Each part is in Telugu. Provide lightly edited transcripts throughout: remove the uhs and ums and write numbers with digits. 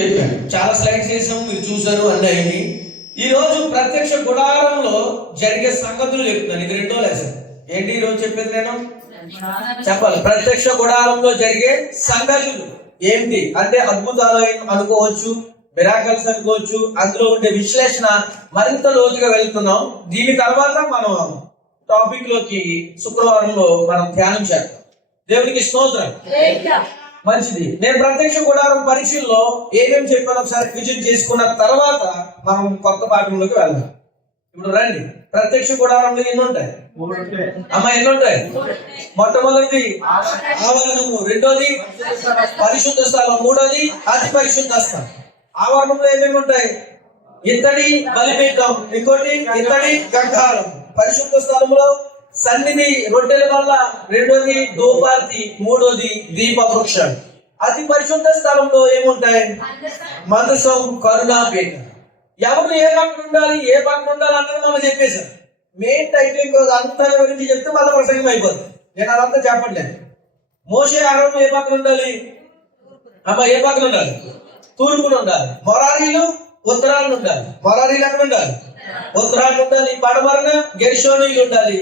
చెప్పాను. చాలా స్లైడ్స్ వేసాము, మీరు చూసారు అన్నీ. ఈ రోజు ప్రత్యక్ష గుడారంలో జరిగే సంగతులు చెప్తాను. ఇది రెండో లెసన్. ఏంటి ఈ రోజు చెప్పేది? నేను చెప్పాలి. ప్రత్యక్ష గుడారంలో జరిగే సంగతులు ఏంటి అంటే అద్భుతాలు అనుకోవచ్చు, మిరాకల్స్ అనుకోవచ్చు. అందులో ఉండే విశ్లేషణ మరింత లోతుగా వెళ్తున్నాం. దీని తర్వాత మనం టాపిక్ లోకి శుక్రవారంలో మనం ధ్యానం చేద్దాం. దేవునికి స్తోత్రం. మంచిది. నేను ప్రత్యక్ష గుడారం పరీక్షల్లో ఏమేమి చెప్పాను ఒకసారి విజిట్ చేసుకున్న తర్వాత మనం కొత్త పాఠంలోకి వెళ్దాం. ఇప్పుడు రండి. ప్రత్యక్ష గుడారంలో ఎన్ని ఉంటాయి అమ్మా? ఎన్ని ఉంటాయి? మొట్టమొదటిది ఆవరణము, రెండోది పరిశుద్ధ స్థలం, మూడోది అతి పరిశుద్ధ స్థలం. ఆవరణంలో ఏమేమి ఉంటాయి? ఇత్తడి బలిపీఠం, ఇంకోటి ఇత్తడి గంగారం. పరిశుద్ధ స్థలంలో సన్నిధి, రొట్టెల వల్ల, రెండోది ధూపార్తి, మూడోది దీప వృక్షం. అతి పరిశుద్ధ స్థలంలో ఏముంటాయి? మందసం, కరుణాపీఠం. ఎవరు ఏ పక్కన ఉండాలి, ఏ పక్కన ఉండాలి అన్నది మనం చెప్పేశాం. మెయిన్ టైటిల్ అంతా గురించి చెప్తే మళ్ళీ ప్రసంగం అయిపోతుంది. నేను అదంతా చెప్పట్లేదు. మోషే ఆరోగ్యం ఏ పక్కన ఉండాలి అమ్మ? ఏ పక్కన ఉండాలి? తూర్పున ఉండాలి. మొరారీలు ఉత్తరాలను ఉండాలి. మొరారీలు ఎక్కడ ఉండాలి? ఉత్తరాలు ఉండాలి. పడమరన గెర్షోనీయులు ఉండాలి.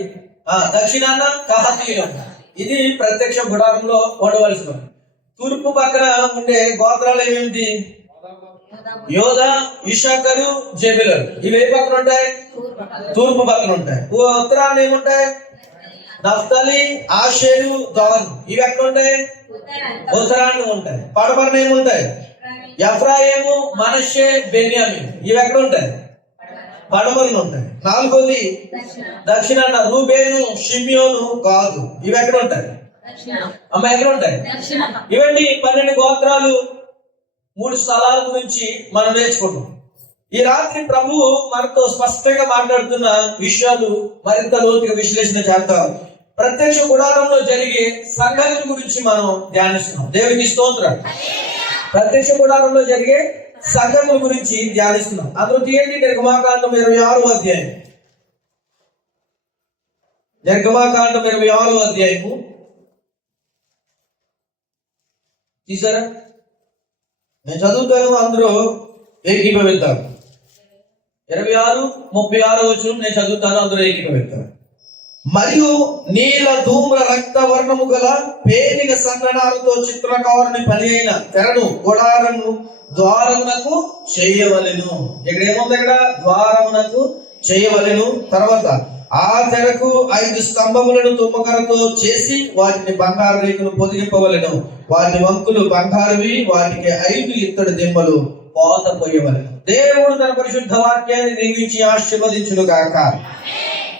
దక్షిణాన కహాతీయులు ఉండాలి. ఇది ప్రత్యక్ష గుడారంలో ఉండవలసిన. తూర్పు పక్కన ఉండే గోత్రాలు ఏమేమిటి? యోధా, ఇషాకరు, జెబులూన్. ఇవి ఏ పక్కన ఉంటాయి? తూర్పు పక్కన ఉంటాయి. ఉత్తరాలు ఏముంటాయి? నఫ్తాలి, ఆషేరు, దాన్. ఇవి ఎక్కడ ఉంటాయి? ఉత్తరాన్ని ఉంటాయి. పడమరన ఏముంటాయి? ఎఫ్రాయిము, మనష్షే, బెన్యామీన్. ఇవి ఎక్కడ ఉంటాయి? పడమరన ఉంటాయి. నాలుగోది దక్షిణాన రూబేను, షిమ్యోను, గాదు. ఇవి ఎక్కడ ఉంటాయి అమ్మ? ఎక్కడ ఉంటాయి? ఇవన్నీ 12 గోత్రాలు, 3 స్థలాల గురించి మనం నేర్చుకుంటాం. ఈ రాత్రి ప్రభువు మనతో స్పష్టంగా మాట్లాడుతున్న విషయాలు మరింత లోతుగా విశ్లేషణ చేద్దాం. ప్రత్యక్ష గుడారంలో జరిగే సంగతుల గురించి మనం ధ్యానిస్తున్నాం. దేవునికి స్తోత్రం. ప్రత్యక్ష గుడారంలో జరిగే సంగతుల గురించి ధ్యానిస్తున్నాం. అందులో తీయండి నిర్గమాకాండం 26వ అధ్యాయం. నిర్గమాకాండం 26వ అధ్యాయము తీసారా? నేను చదువుతాను, అందరూ ఏకీభవిద్దాం. 26:36 వచనం నేను చదువుతాను, అందరూ ఏకీభవిద్దాం. మరియు నీల ధూమ్ర రక్త వర్ణము గల పేనిగ సన్ననాలతో చిత్రకారుని పని అయిన తెరను గుడారము ద్వారమునకు చేయవలెను. ఇక్కడ ఏముంది? ఇక్కడ ద్వారమునకు చేయవలెను. తర్వాత ఆ తెరకు 5 స్తంభములను తుమ్మకరతో చేసి వాటిని బంగారు రేకును పొదిగింపవలెను. వాటి వంకులు బంగారువి, వాటికి 5 ఇత్తడి దిమ్మలు పోత పోయవలెను. దేవుడు తన పరిశుద్ధ వాక్యాన్ని దీవించి ఆశీర్వదించును గాక.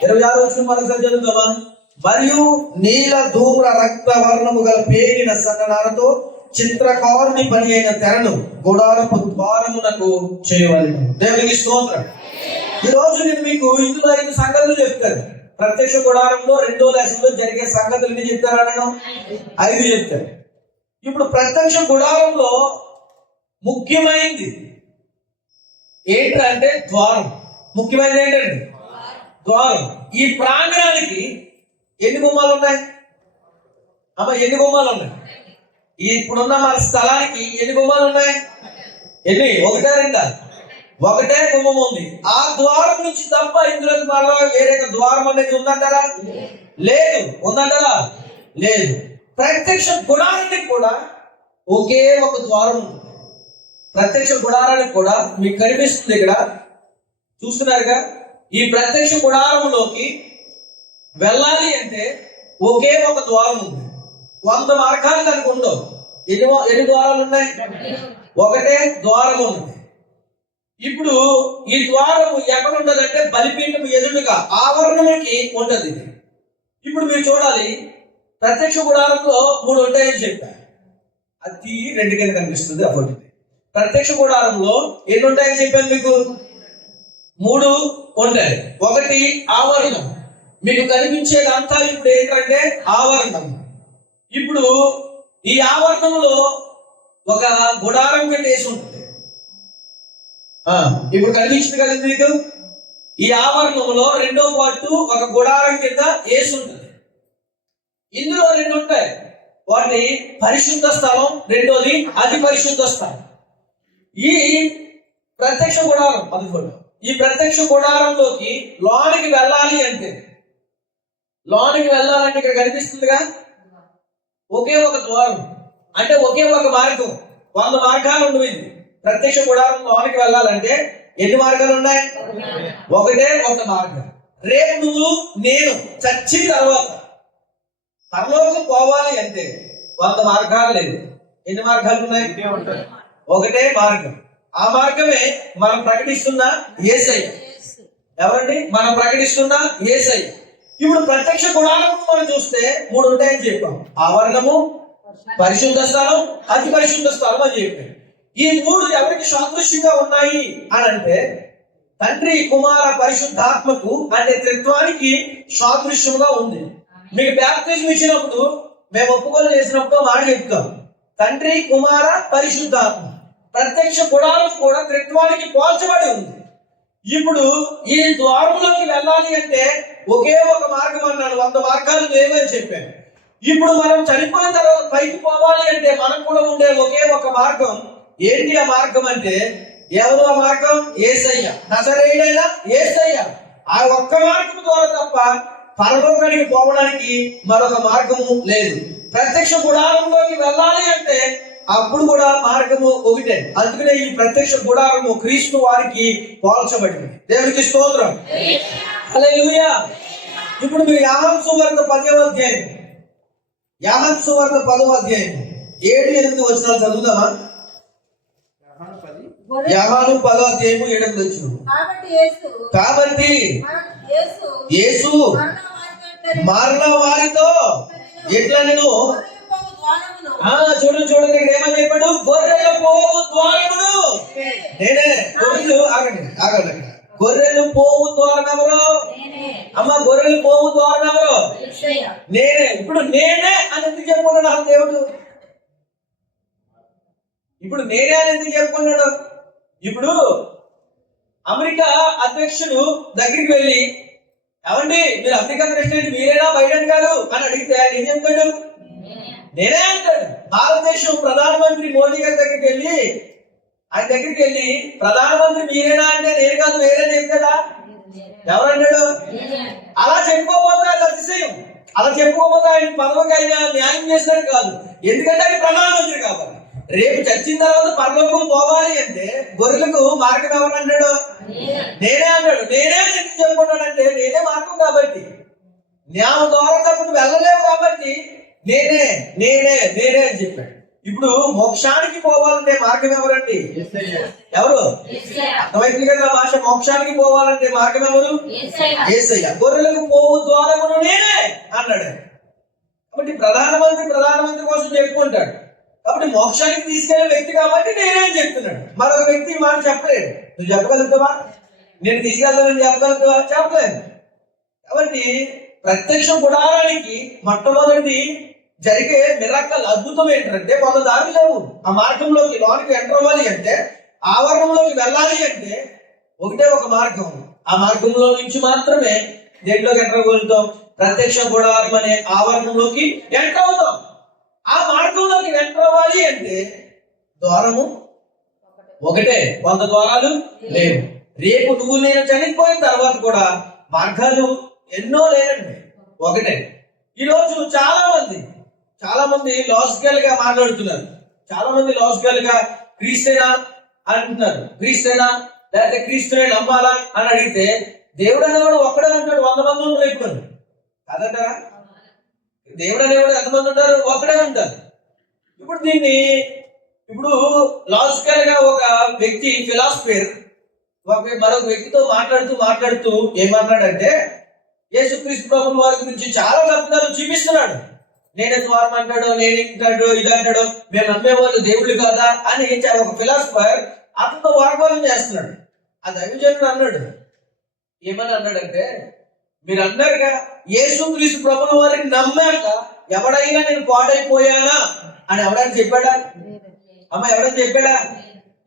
26వ వచనం మరోసారి చదువుతామా? మరియు నీల ధూమ్ర రక్త వర్ణము గల పేరిన సన్ననారతో చిత్రకారుని పని అయిన తెరను గుడారపు ద్వారమునకు చేయవలెను. దేవునికి స్తోత్రం. ఈ రోజు నేను మీకు ఇందులో 5 సంగతులు చెప్తాను. ప్రత్యక్ష గుడారంలో రెండో లెసన్లో జరిగే సంగతులు ఎన్ని చెప్తారా? నేను 5 చెప్తాను. ఇప్పుడు ప్రత్యక్ష గుడారంలో ముఖ్యమైనది ఏంటంటే ద్వారం. ముఖ్యమైనది ఏంటండి? ద్వారం. ఈ ప్రాంగణానికి ఎన్ని గుమ్మాలు ఉన్నాయి అమ్మ? ఎన్ని గుమ్మాలు ఉన్నాయి? ఇప్పుడున్న మన స్థలానికి ఎన్ని గుమ్మాలు ఉన్నాయి? ఎన్ని? ఒకటే, రెండా? ఒకటే గుమ్మం ఉంది. ఆ ద్వారం నుంచి తప్ప ఇందులోకి మరలా వేరే ద్వారం అనేది ఉందంటారా? లేదు. ఉందంటారా? లేదు. ప్రత్యక్ష గుడారానికి కూడా ఒకే ఒక ద్వారం ఉంటుంది. ప్రత్యక్ష గుడారానికి కూడా మీకు కనిపిస్తుంది ఇక్కడ, చూస్తున్నారుగా. ఈ ప్రత్యక్ష గుడారంలోకి వెళ్ళాలి అంటే ఒకే ఒక ద్వారం ఉంది. 100 మార్గాలు దానికి ఉండవు. ఎన్ని ద్వారాలు ఉన్నాయి? ఒకటే ద్వారం ఉంది. ఇప్పుడు ఈ ద్వారం ఎక్కడ ఉండదంటే బలిపీఠం ఎదురుగా ఆవరణముకి ఉంటది. ఇప్పుడు మీరు చూడాలి, ప్రత్యక్ష గుడారంలో 3 ఉంటాయని చెప్పారు. అది 2 కింద కనిపిస్తుంది. అప్పుడు ప్రత్యక్ష గుడారంలో ఎన్ని ఉంటాయని చెప్పాను మీకు? 3 ఉంటాయి. ఒకటి ఆవరణం. మీకు కనిపించేది అంతా ఇప్పుడు ఏంటంటే ఆవరణం. ఇప్పుడు ఈ ఆవరణంలో ఒక గుడారం కింద వేసి ఉంటుంది. ఇప్పుడు కనిపించింది కదా మీకు? ఈ ఆవరణంలో రెండో పార్టు ఒక గుడారం కింద వేసి ఉంటుంది. ఇందులో 2 ఉంటాయి. వాటి పరిశుద్ధ స్థలం, రెండోది అతి పరిశుద్ధ స్థలం. ఈ ప్రత్యక్ష గుడారం అది ఫోటో. ఈ ప్రత్యక్ష గుడారంలోకి లోనికి వెళ్ళాలి అంటే ఇక్కడ కనిపిస్తుందిగా ఒకే ఒక ద్వారం, అంటే ఒకే ఒక మార్గం. 100 మార్గాలు ఉండవు. ప్రత్యక్ష గుడారం లోనికి వెళ్ళాలంటే ఎన్ని మార్గాలు ఉన్నాయి? ఒకటే ఒక మార్గం. రేపు నువ్వు నేను చచ్చిన తర్వాత పరలోకం పోవాలి అంటే 100 మార్గాలు లేదు. ఎన్ని మార్గాలు ఉన్నాయి? ఒకటే మార్గం. ఆ మార్గమే మనం ప్రకటిస్తున్న యేసయ్య. ఎవరండి? మనం ప్రకటిస్తున్న యేసయ్య. ఇప్పుడు ప్రత్యక్ష గుడారం మనం చూస్తే 3 ఉంటాయని చెప్పాం. ఆవరణము, పరిశుద్ధ స్థలం, అతి పరిశుద్ధ స్థలం అని చెప్పాం. ఈ 3 ఎవరికి సాదృశ్యంగా ఉన్నాయి అని అంటే తండ్రి, కుమార, పరిశుద్ధాత్మకు అంటే త్రిత్వానికి సాదృశ్యంగా ఉంది. మీకు బ్యాప్టిజం ఇచ్చినప్పుడు మేము ఒప్పుకోలు చేసినప్పుడు మాట చెప్తాం, తండ్రి, కుమార, పరిశుద్ధాత్మ. ప్రత్యక్ష గుడారం కూడా త్రిత్వానికి పోల్చబడి ఉంది. ఇప్పుడు ఈ ద్వారంలోకి వెళ్ళాలి అంటే ఒకే ఒక మార్గం అన్నాడు. 100 మార్గాలు లేవని చెప్పాను. ఇప్పుడు మనం చనిపోయిన తర్వాత పైకి పోవాలి అంటే మనకు కూడా ఉండే ఒకే ఒక మార్గం. ఏంటి ఆ మార్గం అంటే? ఎవరు ఆ మార్గం? యేసయ్య, నజరేయుడైన యేసయ్య. ఆ ఒక్క మార్గం ద్వారా తప్ప పరలోకానికి పోవడానికి మరొక మార్గము లేదు. ప్రత్యక్ష గుడారంలోకి వెళ్ళాలి అంటే అప్పుడు కూడా మార్గము ఒకటే. అందుకనే ఈ ప్రత్యక్ష గుడారము క్రీస్తు వారికి పోల్చబడింది. దేవునికి స్తోత్రం, హల్లెలూయా. ఇప్పుడు మీరు యోహాను సువార్త 10వ అధ్యాయం, యోహాను సువార్త 10వ అధ్యాయం 7-8 వచనాలు చదువుదామా? యోహాను 10వ అధ్యాయం 7 వచనం. కాబట్టి యేసు మరలా వారితో ఎట్లా నేను చూడండి ఇక్కడ ఏమని చెప్పాడు? గొర్రెలు పోవు ద్వారమును నేనే. ఆగండి. గొర్రెలు పోవు ద్వారం ఎవరు? అమ్మ, గొర్రెలు పోవు ద్వారం ఎవరు? నేనే. ఇప్పుడు నేనే అని ఎందుకు చెప్పుకున్నాడు దేవుడు? ఇప్పుడు నేనే అని ఎందుకు చెప్పుకున్నాడు? ఇప్పుడు అమెరికా అధ్యక్షుడు దగ్గరికి వెళ్ళి, ఏమండి మీరు అమెరికా ప్రెసిడెంట్ మీరేనా బైడెన్ గారు అని అడిగితే ఆయన ఏం చెప్తాడు? నేనే అంటాడు. భారతదేశం ప్రధానమంత్రి మోడీ గారి దగ్గరికి వెళ్ళి ప్రధానమంత్రి మీరేనా అంటే నేను కాదు వేరే చెప్తాడా? ఎవరన్నాడు? అలా చెప్పుకోపోతే అది అతిశయం. అలా చెప్పుకోపోతే ఆయన పదవికి ఆయన న్యాయం చేసినట్టు కాదు. ఎందుకంటే ఆయన ప్రధానమంత్రి కాబట్టి. రేపు చచ్చిన తర్వాత పరలోకం పోవాలి అంటే గొర్రెలకు మార్గం ఎవరన్నాడు? నేనే అన్నాడు. నేనే ఎందుకు చెప్పుకున్నాడంటే నేనే మార్గం కాబట్టి. న్యాయం ద్వారా తప్ప వెళ్ళలేవు కాబట్టి నేనే అని చెప్పాడు. ఇప్పుడు మోక్షానికి పోవాలంటే మార్గం ఎవరండి? ఎవరు? అర్థమైంది కదా భాష. మోక్షానికి పోవాలంటే మార్గం ఎవరు? యేసయ్య. గొర్రెలకు పోవు ద్వారమును నేనే అన్నాడు. కాబట్టి ప్రధానమంత్రి కోసం చెప్పుకుంటాడు. కాబట్టి మోక్షానికి తీసుకెళ్లే వ్యక్తి కాబట్టి నేనే అని చెప్తున్నాడు. మరొక వ్యక్తి మాట చెప్పలేడు. నువ్వు చెప్పగలుగుతావా? నేను తీసుకెళ్తానని చెప్పగలుగుతావా? చెప్పలేదు. కాబట్టి ప్రత్యక్ష గుడారానికి మొట్టమొదటి జరిగే మిరాకల్, అద్భుతం ఏంటంటే 100 దారులు లేవు. ఆ మార్గంలోకి లోనికి ఎంటర్ అవ్వాలి అంటే, ఆవరణంలోకి వెళ్ళాలి అంటే ఒకటే ఒక మార్గం. ఆ మార్గంలో నుంచి మాత్రమే దేంట్లోకి ఎంటర్ అవ్వగలుగుతాం? ప్రత్యక్ష గుడారం అనే ఆవరణంలోకి ఎంటర్ అవుతాం. ఆ మార్గంలోకి ఎంటర్ అవ్వాలి అంటే ద్వారము ఒకటే, 100 ద్వారాలు లేవు. రేపు నువ్వు నేను చనిపోయిన తర్వాత కూడా మార్గాలు ఎన్నో లేదండి, ఒకటే. ఈరోజు చాలా మంది లాజికల్ గా మాట్లాడుతున్నారు. చాలా మంది లాజికల్ గా క్రీస్తేనా అంటున్నారు. క్రీస్తేనా లేకపోతే క్రీస్తునే నమ్మాలా అని అడిగితే దేవుడు అనేవాడు ఒక్కడే ఉంటాడు, 100 మంది ఉంటారు. ఇప్పుడు కాదంటారా? దేవుడు అనేవాడు ఎంతమంది ఉంటారు? ఒక్కడే ఉంటారు. ఇప్పుడు లాజికల్ గా ఒక వ్యక్తి ఫిలాసఫర్ మరొక వ్యక్తితో మాట్లాడుతూ ఏమన్నాడంటే, యేసుక్రీస్తు ప్రభువు వారి గురించి చాలా తప్పిదాలు చూపిస్తున్నాడు. నేనే ద్వారం అంటాడు, నేనేంటాడు, ఇది అంటాడు, మేము నమ్మేవాళ్ళు దేవుళ్ళు కాదా అని ఒక ఫిలాసఫర్ అతనితో వాగ్వాదం చేస్తున్నాడు. ఆ దైవజనుడు అన్నాడు, ఏమని అన్నాడంటే, మీరు అన్నారుగా యేసుక్రీస్తు ప్రభువు వారిని నమ్మాక ఎవడైనా నేను పాడైపోయానా అని ఎవడైనా చెప్పాడా? ఎవడైనా చెప్పాడా?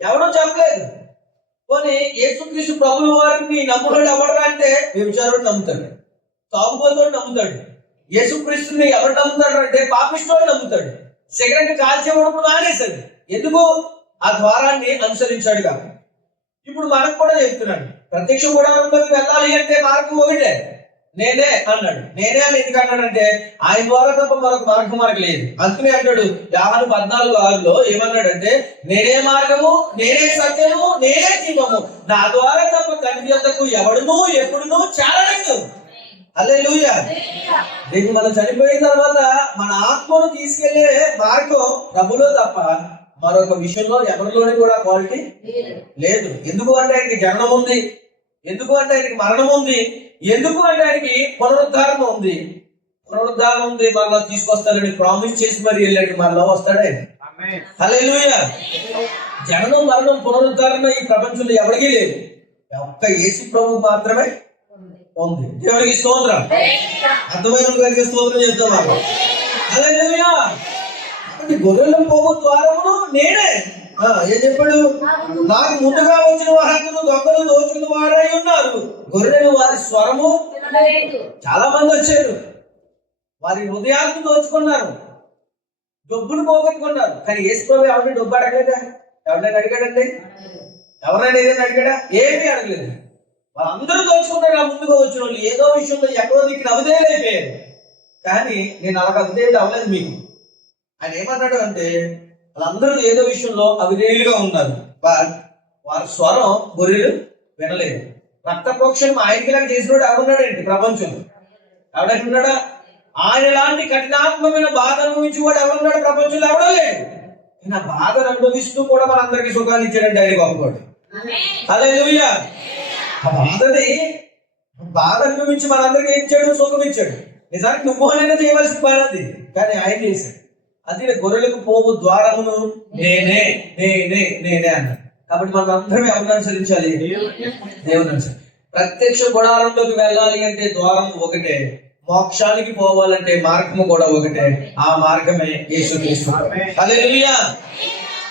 ఎవడో చెప్పలేదు. పోనీ యేసుక్రీస్తు ప్రభువు వారిని నమ్ముతాడు ఎవడరా అంటే వ్యభిచారుడు నమ్ముతాడు, తాగుబోతోడు నమ్ముతాడు. యేసుక్రీస్తుని ఎవరు నమ్ముతాడు అంటే పాపిస్తోడు నమ్ముతాడు. సిగరెట్ కాల్చేవాడు మానేశాడు. ఎందుకు? ఆ ద్వారాన్ని అనుసరించాడు కాబట్టి ఇప్పుడు మనకు కూడా చెప్తున్నాడు, ప్రత్యక్ష గుడారంలోకి వెళ్ళాలి అంటే మార్గం ఒకటే, నేనే అన్నాడు. నేనే అని ఎందుకు అన్నాడంటే ఆయన ద్వారా తప్ప మరొక మార్గం మనకు లేదు. అందుకనే అంటాడు యోహాను 14:6 ఏమన్నాడంటే, నేనే మార్గము, నేనే సత్యము, నేనే జీవము, నా ద్వారా తప్ప తండ్రి వద్దకు ఎవడును ఎప్పుడునూ చేరలేదు. హల్లెలూయా. రేపు మనం చనిపోయిన తర్వాత మన ఆత్మను తీసుకెళ్లే మార్గం ప్రభులో తప్ప మరొక విషయంలో ఎవరిలోని కూడా క్వాలిటీ లేదు. ఎందుకు అంటే ఆయనకి జననం ఉంది, ఎందుకు అంటే ఆయనకి మరణం ఉంది, ఎందుకు అంటే ఆయనకి పునరుద్ధారణ ఉంది. పునరుద్ధారణ ఉంది, మళ్ళా తీసుకొస్తాడని ప్రామిస్ చేసి మరి వెళ్ళాడు, మళ్ళా వస్తాడు ఆయన. హల్లెలూయా. జననం, మరణం, పునరుద్ధారణ ఈ ప్రపంచంలో ఎవరికీ లేదు, ఒక్క యేసు ప్రభువు మాత్రమే ఉంది. దేవునికి స్తోత్రం. అర్థమైన గారికి స్తోత్రం చెప్తాం. హల్లెలూయా. గొర్రెల పోగు ద్వారమును నేనే. ఏం చెప్పాడు? నాకు ముందుగా వచ్చిన వారందరూ దొంగలు దోచుకుని వారై ఉన్నారు, గొర్రెలు వారి స్వరము. చాలా మంది వచ్చారు, వారి హృదయాలను దోచుకున్నారు, డబ్బులు పోగొట్టుకున్నారు. కానీ యేసు ప్రభు ఎవరిని డబ్బు అడగలేదా? ఎవరైనా అడిగాడండి? ఎవరైనా ఏదైనా అడిగాడా? ఏమీ అడగలేదు. వాళ్ళందరూ దోచుకున్నారు. ఆ ముందుగా వచ్చిన వాళ్ళు ఏదో విషయంలో ఎక్కడో దిక్కున అవిధేయులైపోయారు. కానీ నేను అలాగ అవిధేయులు అవ్వలేదు మీకు. ఆయన ఏమన్నాడు అంటే, వాళ్ళందరూ ఏదో విషయంలో అవిధేయులుగా ఉన్నారు, వారి స్వరం గొర్రెలు వినలేదు. రక్త ప్రోక్షణం ఆయనకిలాగా చేసినోడు ఎవరున్నాడు ఏంటి ప్రపంచంలో? ఎవడైనా ఉన్నాడా? ఆయన లాంటి కఠినాత్మకమైన బాధ అనుభవించేవాడు ఎవరున్నాడు ప్రపంచంలో? ఎవడో లేడు. ఆయన బాధను అనుభవిస్తూ కూడా మనందరికీ సుఖాన్ని ఇచ్చాడంటే ఆయన గొప్పవాడు. హల్లెలూయా. ఆ బాధ అనుభవించి మనందరికీ ఇచ్చాడు, సుఖం ఇచ్చాడు. నిజానికి నువ్వు అయినా చేయవలసిన పని అది, కానీ ఆయన చేశాడు. అది గొర్రెలకు పోవు ద్వారమును నేనే నేనే నేనే అన్నాడు. కాబట్టి మనం అందరం ఎవరిని అనుసరించాలి? దేవుని అనుసరించాలి. ప్రత్యక్ష గుడారంలోకి వెళ్ళాలి అంటే ద్వారం ఒకటే, మోక్షానికి పోవాలంటే మార్గము కూడా ఒకటే, ఆ మార్గమే యేసుక్రీస్తు. హల్లెలూయా.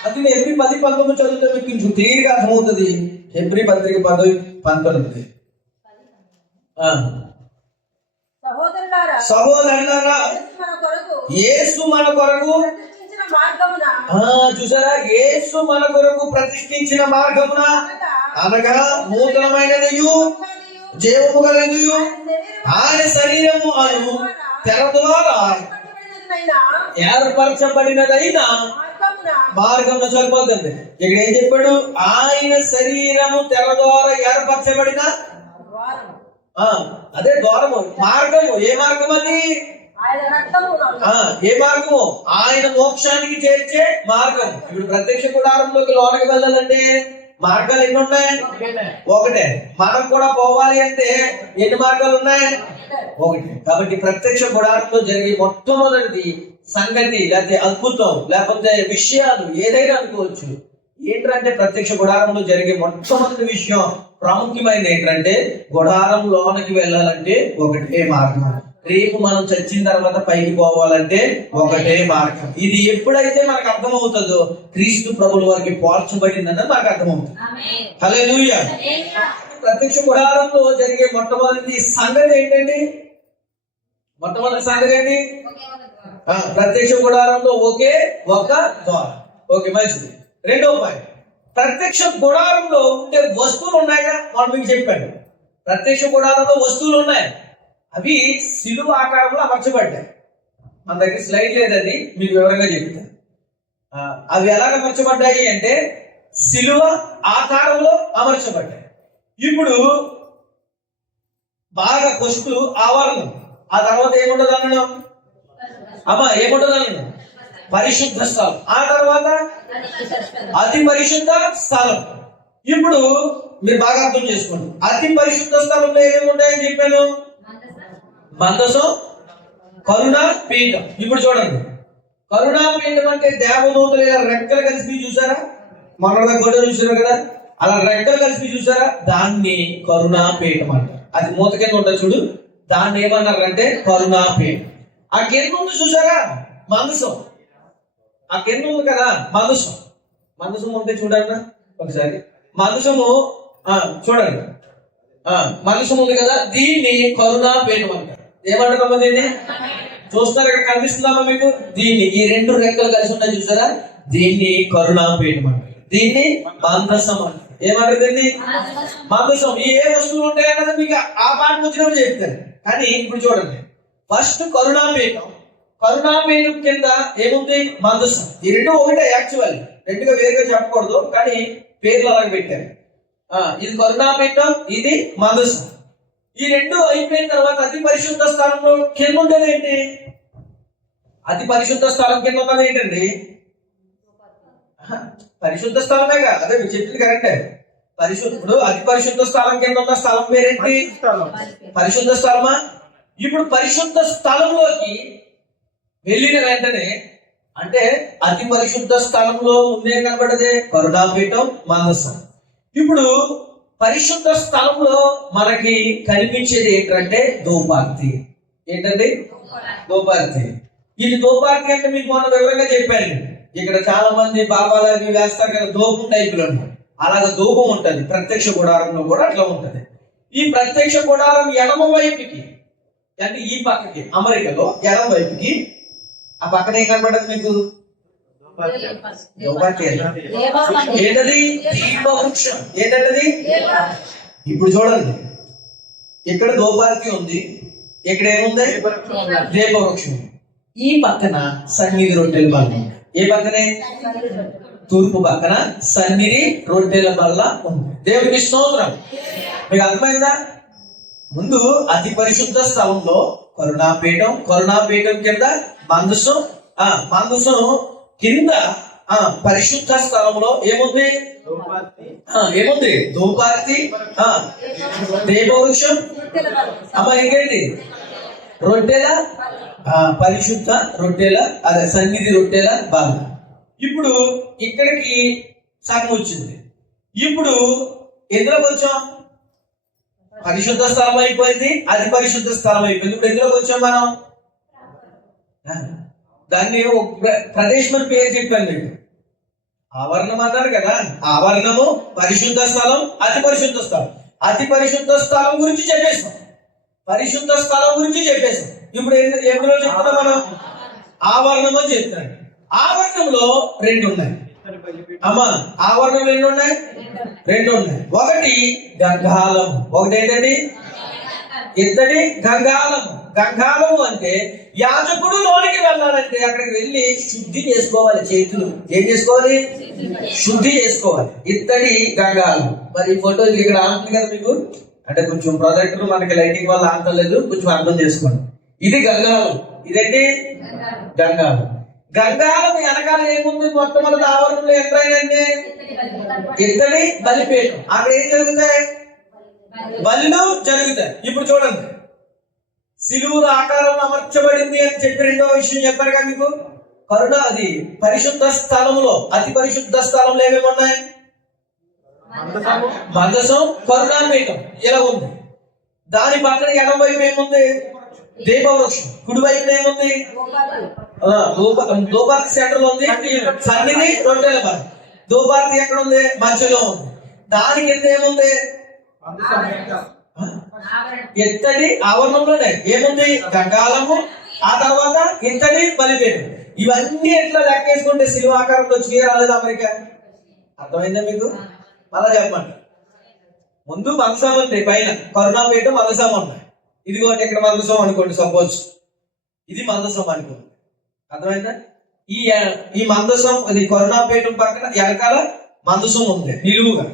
అది హెబ్రీ 10:19 చదివితే మీకు కొంచెం క్లియర్గా అర్థమవుతుంది. హెబ్రీ పత్రిక 10:19. సహోదరులారా, యేసు మన కొరకు చూసారా, యేసు మన కొరకు ప్రతిష్ఠించిన మార్గమున అనగా నూతనమైనదియు జీవము గలదియు ఆయన శరీరము అను తెర ద్వారా ఏర్పరచబడినదైన మార్గం. సరిపోతుంది. ఇక్కడ ఏం చెప్పాడు? ఆయన శరీరము తెర ద్వారా ఏర్పరచబడిన అదే ద్వారము, మార్గము. ఏ మార్గం అది? ఏ మార్గము? ఆయన మోక్షానికి చేర్చే మార్గం. ఇప్పుడు ప్రత్యక్ష గుడారంలోకి లోనకి వెళ్ళాలంటే మార్గాలు ఎన్ని ఉన్నాయి? ఒకటే. మనం కూడా పోవాలి అంటే ఎన్ని మార్గాలు ఉన్నాయి? ఒకటి. కాబట్టి ప్రత్యక్ష గుడారంలో జరిగే మొట్టమొదటిది సంగతి, లేకపోతే అద్భుతం, లేకపోతే విషయాలు ఏదైనా అనుకోవచ్చు. ఏంటంటే ప్రత్యక్ష గుడారంలో జరిగే మొట్టమొదటి విషయం, ప్రాముఖ్యమైనది ఏంటంటే గుడారం లోనకి వెళ్ళాలంటే ఒకటే మార్గం. రేపు మనం చచ్చిన తర్వాత పైకి పోవాలంటే ఒకటే మార్గం. ఇది ఎప్పుడైతే మనకు అర్థమవుతుందో క్రీస్తు ప్రభుల వారికి పోల్చబడిందని మనకు అర్థమవుతుంది. హల్లెలూయా. ప్రత్యక్ష గుడారంలో జరిగే మొట్టమొదటి సంగతి ఏంటండి? మొట్టమొదటి సంగతి ఏంటి? ప్రత్యక్ష గుడారంలో ఒకే ఒక ద్వారం. ఓకే, మంచిది. రెండో పాయింట్, ప్రత్యక్ష గుడారంలో ఉండే వస్తువులు ఉన్నాయిగా. మనం మీకు చెప్పాను, ప్రత్యక్ష గుడారంలో వస్తువులు ఉన్నాయి. అవి సిలువ ఆకారంలో అమర్చబడ్డాయి. మన దగ్గర స్లైడ్ లేదు, అది మీకు వివరంగా చెప్తాను. అవి ఎలాగ అమర్చబడ్డాయి అంటే సిలువ ఆకారంలో అమర్చబడ్డాయి. ఇప్పుడు బాగా ఫస్ట్ ఆవరణం, ఆ తర్వాత ఏముండదు అన్నాడు? ఏముండదు అన్నాడు? పరిశుద్ధ స్థలం. ఆ తర్వాత అతి పరిశుద్ధ స్థలం. ఇప్పుడు మీరు బాగా అర్థం చేసుకోండి. అతి పరిశుద్ధ స్థలంలో ఏమేమి ఉంటాయని చెప్పాను? మందసం, కరుణా పీఠం. ఇప్పుడు చూడండి, కరుణా పీఠం అంటే దేవదూతలు ఇలా రెక్కలు కలిసి చూసారా? మన గొడ్డ చూసారు కదా, అలా రెక్కలు కలిసి చూసారా? దాన్ని కరుణా పీఠం అంటారు. అది మూత కింద ఉంటుంది చూడు, దాన్ని ఏమన్నారంటే కరుణా పీఠం. ఆ కింద ఉంది చూసారా? మందసం. ఆ కింద ఉంది కదా మందసం. మందసం ఉంటే చూడండి ఒకసారి. మందసము చూడండి, మందసం ఉంది కదా, దీన్ని కరుణా పీఠం అంటారు. ఏమంటారమ్మా దీన్ని? చూస్తారా? ఇక్కడ కనిపిస్తుందమ్మా మీకు? దీన్ని, ఈ రెండు రెక్కలు కలిసి ఉన్నాయి చూసారా? దీన్ని కరుణా పీఠం అంటారు. దీన్ని మందసం అంటారు. ఏమంటారు దీన్ని? మందసం. ఏ వస్తువులు ఉంటాయన్నది మీకు ఆ పాఠం వచ్చినప్పుడు చెప్తాను. కానీ ఇప్పుడు చూడండి, ఫస్ట్ కరుణాపీఠం. కరుణాపీఠం కింద ఏముంది? మందసం. ఈ రెండు ఒకటే, యాక్చువల్ రెండుగా వేరుగా చెప్పకూడదు, కానీ పేర్లు అలాగే పెట్టారు. ఇది కరుణాపీఠం, ఇది మందసం. ఈ రెండు అయిపోయిన తర్వాత అతి పరిశుద్ధ స్థలంలో కింద ఉండేది ఏంటి? అతి పరిశుద్ధ స్థలం కింద ఉన్నది ఏంటండి? పరిశుద్ధ స్థలమే కదా, అదే మీరు చెప్పింది కరెక్టే. పరిశుద్ధుడు అతి పరిశుద్ధ స్థలం కింద ఉన్న స్థలం పేరేంటి? పరిశుద్ధ స్థలమా? ఇప్పుడు పరిశుద్ధ స్థలంలోకి వెళ్ళిన వెంటనే, అంటే అతి పరిశుద్ధ స్థలంలో ముందే కనబడదే కరుణాపీఠం, మందసం. ఇప్పుడు పరిశుద్ధ స్థలంలో మనకి కనిపించేది ఏంటంటే ధూపార్తి. ఏంటండి? ధూపార్తి. ఇది ధూపార్తి అంటే మీకు మొన్న వివరంగా చెప్పాను. ఇక్కడ చాలా మంది బాబాలు అవి వేస్తారు కదా, ధూపం టైపులో. అలాగ ధూపం ఉంటుంది. ప్రత్యక్ష గుడారంలో కూడా అట్లా ఉంటుంది. ఈ ప్రత్యక్ష గుడారం ఎడమ వైపుకి, అంటే ఈ పక్కకి, అమెరికాలో ఎడమ వైపుకి, ఆ పక్కన ఏం కనబడదు మీకు? ఏంటది? దీపవృక్షం. ఏంటది? ఇప్పుడు చూడండి, ఇక్కడ ధూపార్తి ఉంది, ఇక్కడ ఏముంది? దీపవృక్షం. ఈ పక్కన సన్నిధి రొట్టెల బల్ల. ఏ పక్కనే? తూర్పు పక్కన సన్నిధి రొట్టెల బల్ల ఉంది. దేవుడికి స్తోత్రం. మీకు అర్థమైందా? ముందు అతి పరిశుద్ధ స్థలంలో కరుణాపీఠం, కరుణాపీఠం కింద మందసం, మందసం కింద పరిశుద్ధ స్థలంలో ఏముంది? ఏముంది? ధూపార్తి, దీపవృక్షం, ఇంకేంటి? రొట్టెల, పరిశుద్ధ రొట్టెల, అదే సన్నిధి రొట్టెల బాధ. ఇప్పుడు ఇక్కడికి సగం వచ్చింది. ఇప్పుడు ఎందులోకి వచ్చాం? పరిశుద్ధ స్థలం అయిపోయింది, అది పరిశుద్ధ స్థలం అయిపోయింది. ఇప్పుడు ఎందులోకి వచ్చాం మనం? దాన్ని ప్రదేశం అని పేరు చెప్పాను మీకు. ఆవరణం అన్నారు కదా, ఆవరణము, పరిశుద్ధ స్థలం, అతి పరిశుద్ధ స్థలం. అతి పరిశుద్ధ స్థలం గురించి చెప్పేసాం, పరిశుద్ధ స్థలం గురించి చెప్పేసాం. ఇప్పుడు ఎందులో చెప్తున్నాం మనం? ఆవరణం అని చెప్తున్నాడు. ఆవరణంలో రెండు ఉన్నాయి అమ్మా. ఆవరణంలో ఎన్ని ఉన్నాయి? రెండు ఉన్నాయి. ఒకటి గంగాలం, ఒకటి ఏంటండి? ఇత్తడి గంగాలం. గంగాలము అంటే యాజకుడు లోనికి వెళ్ళాలంటే అక్కడికి వెళ్ళి శుద్ధి చేసుకోవాలి. చేతులు ఏం చేసుకోవాలి? శుద్ధి చేసుకోవాలి. ఇత్తడి గంగాలం. మరి ఈ ఫోటో ఇక్కడ ఆంటుంది కదా మీకు, అంటే కొంచెం ప్రొజెక్టర్ మనకి లైటింగ్ వల్ల ఆంతలేదు, కొంచెం అర్థం చేసుకోండి. ఇది గంగాలం. ఇదేంటి? గంగాలం. గంగాలం వెనకాల ఏముంది? మొట్టమొదటి ఆవరణలో ఎంతైనా ఇత్తడి బలిపీఠం. అక్కడ ఏం జరుగుతాయి? బలులు జరుగుతాయి. ఇప్పుడు చూడండి, సిలువుల ఆకారంలో అమర్చబడింది అని చెప్పి రెండో విషయం చెప్పారు కదా మీకు. కరుణ, అది పరిశుద్ధ స్థలంలో, అతి పరిశుద్ధ స్థలంలో ఏమేమి ఉన్నాయి? మందసం, కరుణాపీఠం ఇలా ఉంది. దాని పక్కన ఎడమ వైపు ఏముంది? దీపవృక్షం. కుడి వైపున ఏముంది? ధూపార్తి సెంటర్ లో ఉంది. సన్నిధి రొట్టెల బల్ల. ధూపార్తి ఎక్కడ ఉంది? మధ్యలో ఉంది. దాని కింద ఏముంది? ఇత్తడి ఆవరణంలోనే ఏముంది? గంగాలము. ఆ తర్వాత ఇత్తడి బలిపీఠం. ఇవన్నీ ఎట్లా లెక్కేసుకుంటే సిలువ ఆకారంలో రాలేదు అమెరికా. అర్థమైందా మీకు? మళ్ళా చెప్పండి. ముందు మందసం ఉంది, పైన కరుణాపీఠం, మందసం ఉన్నాయి. ఇదిగోండి ఇక్కడ మందసం అనుకోండి, సపోజ్ ఇది మందసం అనుకోండి. అర్థమైందా? ఈ మందసం, అది కరుణాపీఠం పక్కన వెనకాల మందసం ఉంది నిలువుగా.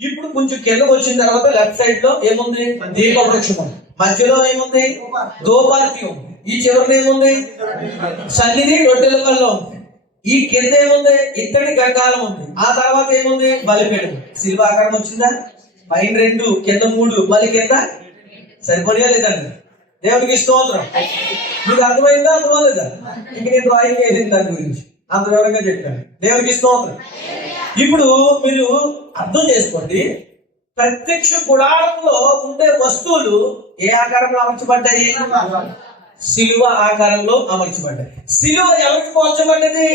ఇప్పుడు కొంచెం కిందకు వచ్చిన తర్వాత లెఫ్ట్ సైడ్ లో ఏముంది? దీపవృక్షం ఉంది. మధ్యలో ఏముంది? ధూపార్తి ఉంది. ఈ చివరిలో ఏముంది? సన్నిధి రొట్టెల బల్ల ఉంది. ఈ కింద ఏముంది? ఇత్తడి గంగాలం ఉంది. ఆ తర్వాత ఏముంది? బలిపీఠం. శిల్వ ఆకారం వచ్చిందా? పైన రెండు, కింద మూడు, మళ్ళీ కింద సరిపడియా లేదండి. దేవుడికి స్తోత్రం. మీకు అర్థమైందా? అర్థమవుతుందా? ఇంక నేను డ్రాయింగ్ వేసింది దాని గురించి అంత వివరంగా చెప్పాను. దేవుడికి స్తోత్రం. ఇప్పుడు మీరు అర్థం చేసుకోండి, ప్రత్యక్ష గుడారంలో ఉండే వస్తువులు ఏ ఆకారంలో అమర్చబడ్డాయి? సిలువ ఆకారంలో అమర్చబడ్డాయి. సిలువ ఎవరికి పోల్చబడ్డది?